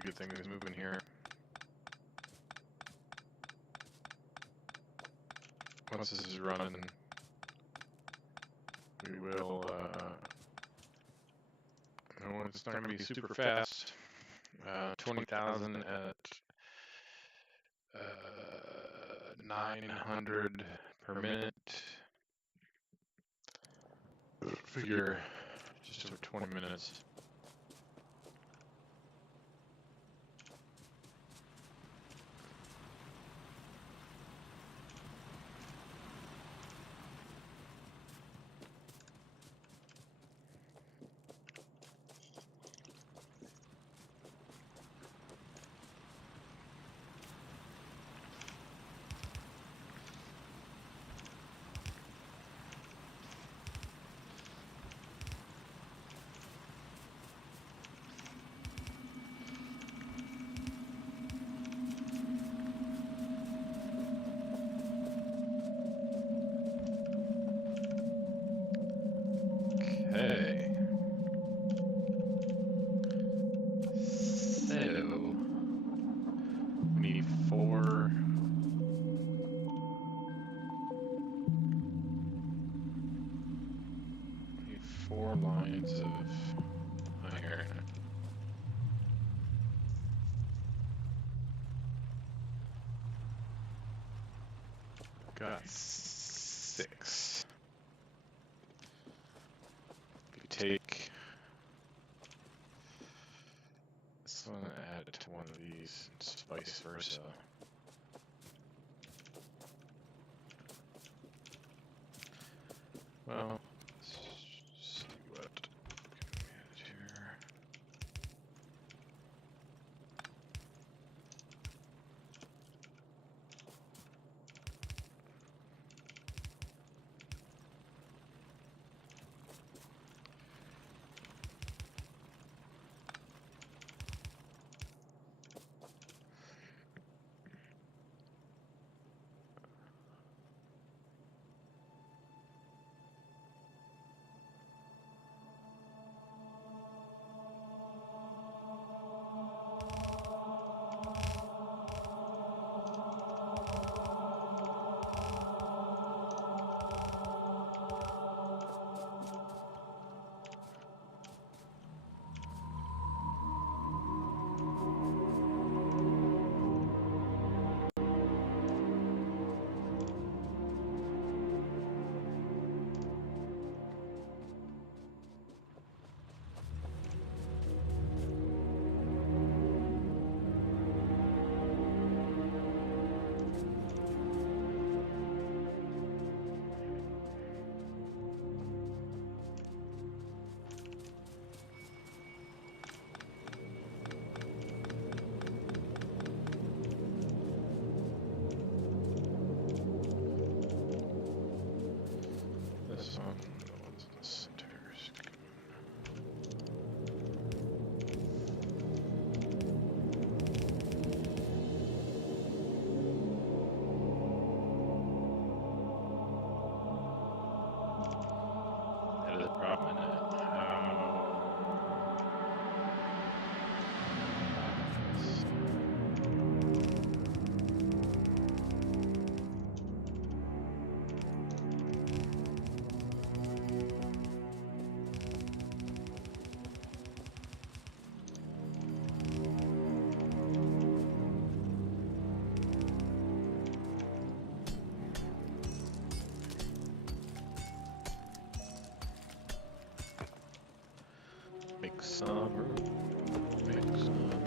get things moving here. Once this is running, we will, no, it's not going to be super fast. 20,000 at 900 per minute. Figure just over 20 minutes. Okay. So we need four lines of iron. Got 6. If you take this one, add it to one of these, it's vice versa. Well, let's see what we can manage here. This one, the ones in the center is That is a problem, isn't it? Make some room. Make some room.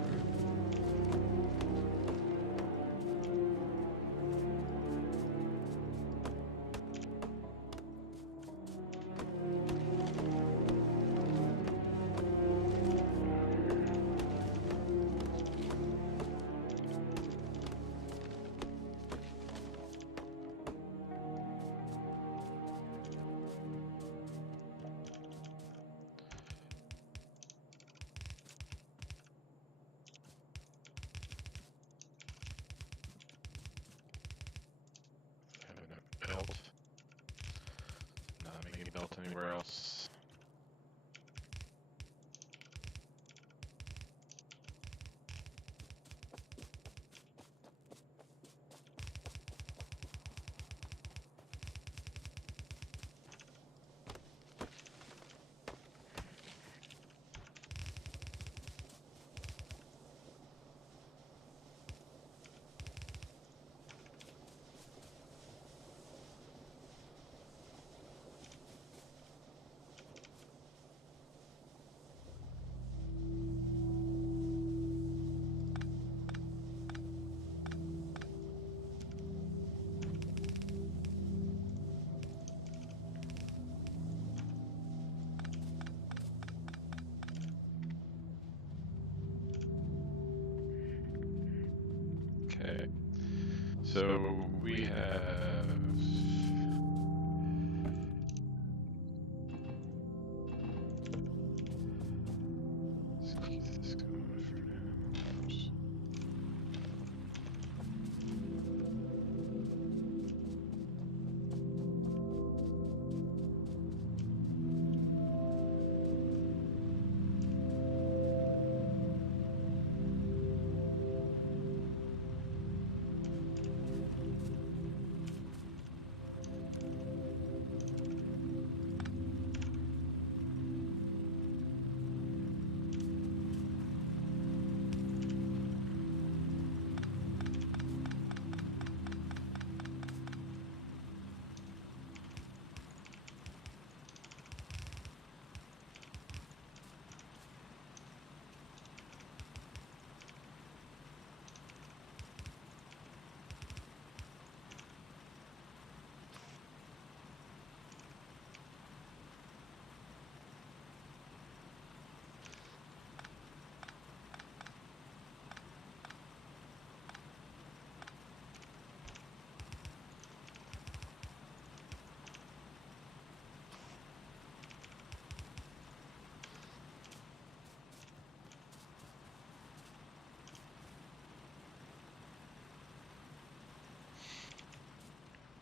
built anywhere else. Okay, so we have let's keep this going for now. Oops.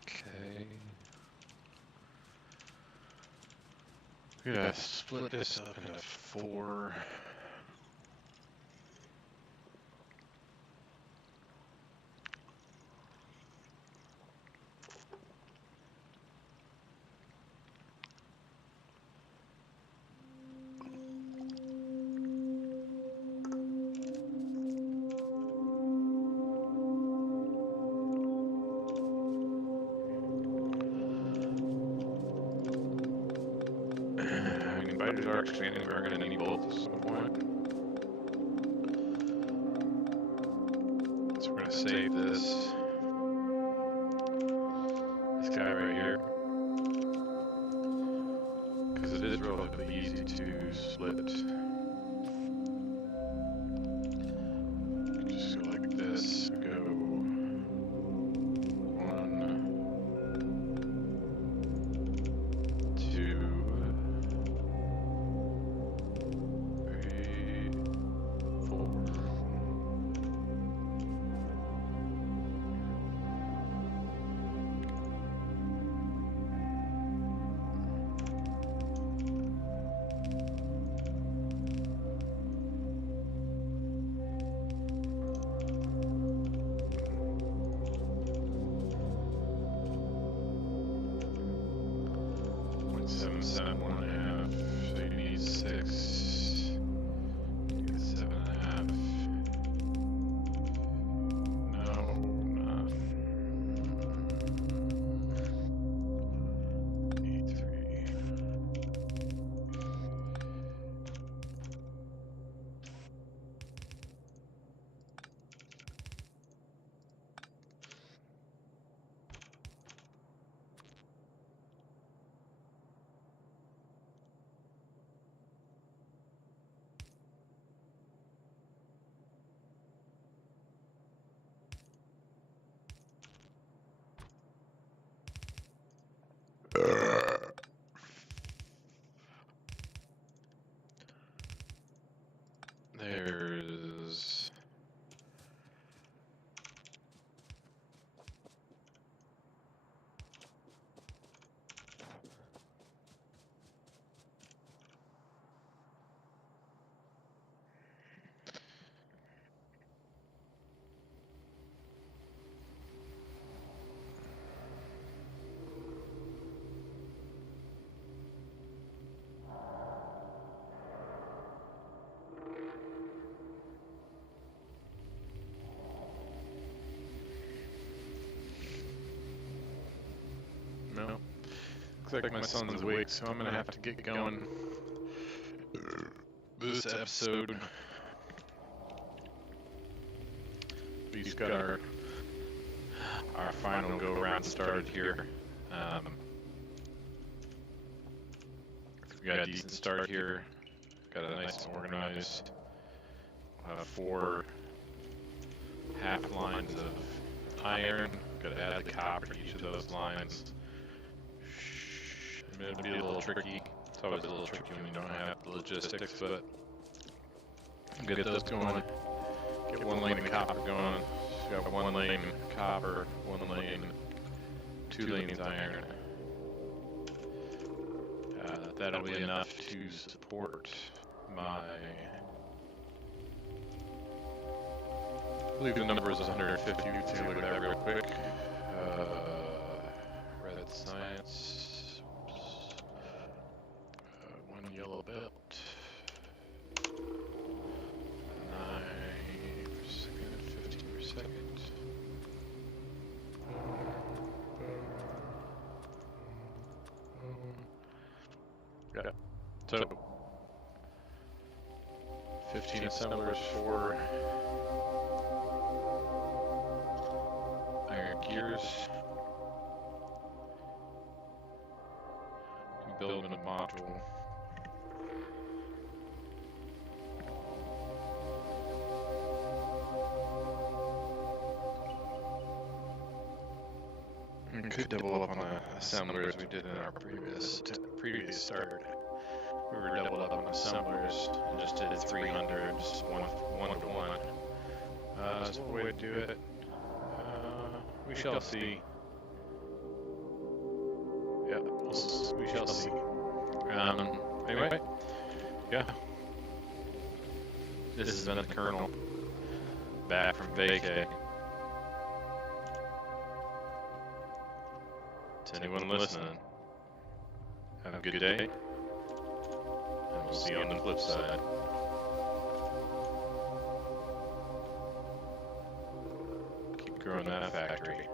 Okay. We're gonna split this up into 4. I mean, biters are expanding. We are going to need both at some point. So we're going to save this guy right here, because it is relatively easy to split. Just go like this. Go 1, 2, 3, 4. Seven, 1.5. So you need 6. You get 7.5. No, not 83. Looks like my son's awake, so I'm gonna have to get going this episode. We just got our final go-around started here. We got a decent start here. Got it nice and organized. 4 half lines of iron. Got to add the copper to each of those lines. It'll be a little tricky. It's always a little tricky when you don't have the logistics, but get those going. Get 1 lane of copper going. So you got 1 lane copper, 1 lane, 2 lanes iron. That'll be enough to support my, I believe the number is 150. You can take a look at that real quick. Red science. 1 yellow belt. 9 per second, 15 per second. Yeah. So 15 assemblers for iron gears. You can build in a module. We could double up on the assemblers we did in our previous start. We were doubled up on assemblers and just did 300, just one to one. That's one way to do it. We shall see. Yeah, we shall see. Anyway, yeah. This has been the Colonel, back from vacay. To anyone listening, have a good day, and we'll see you on the flip side. Keep growing that factory.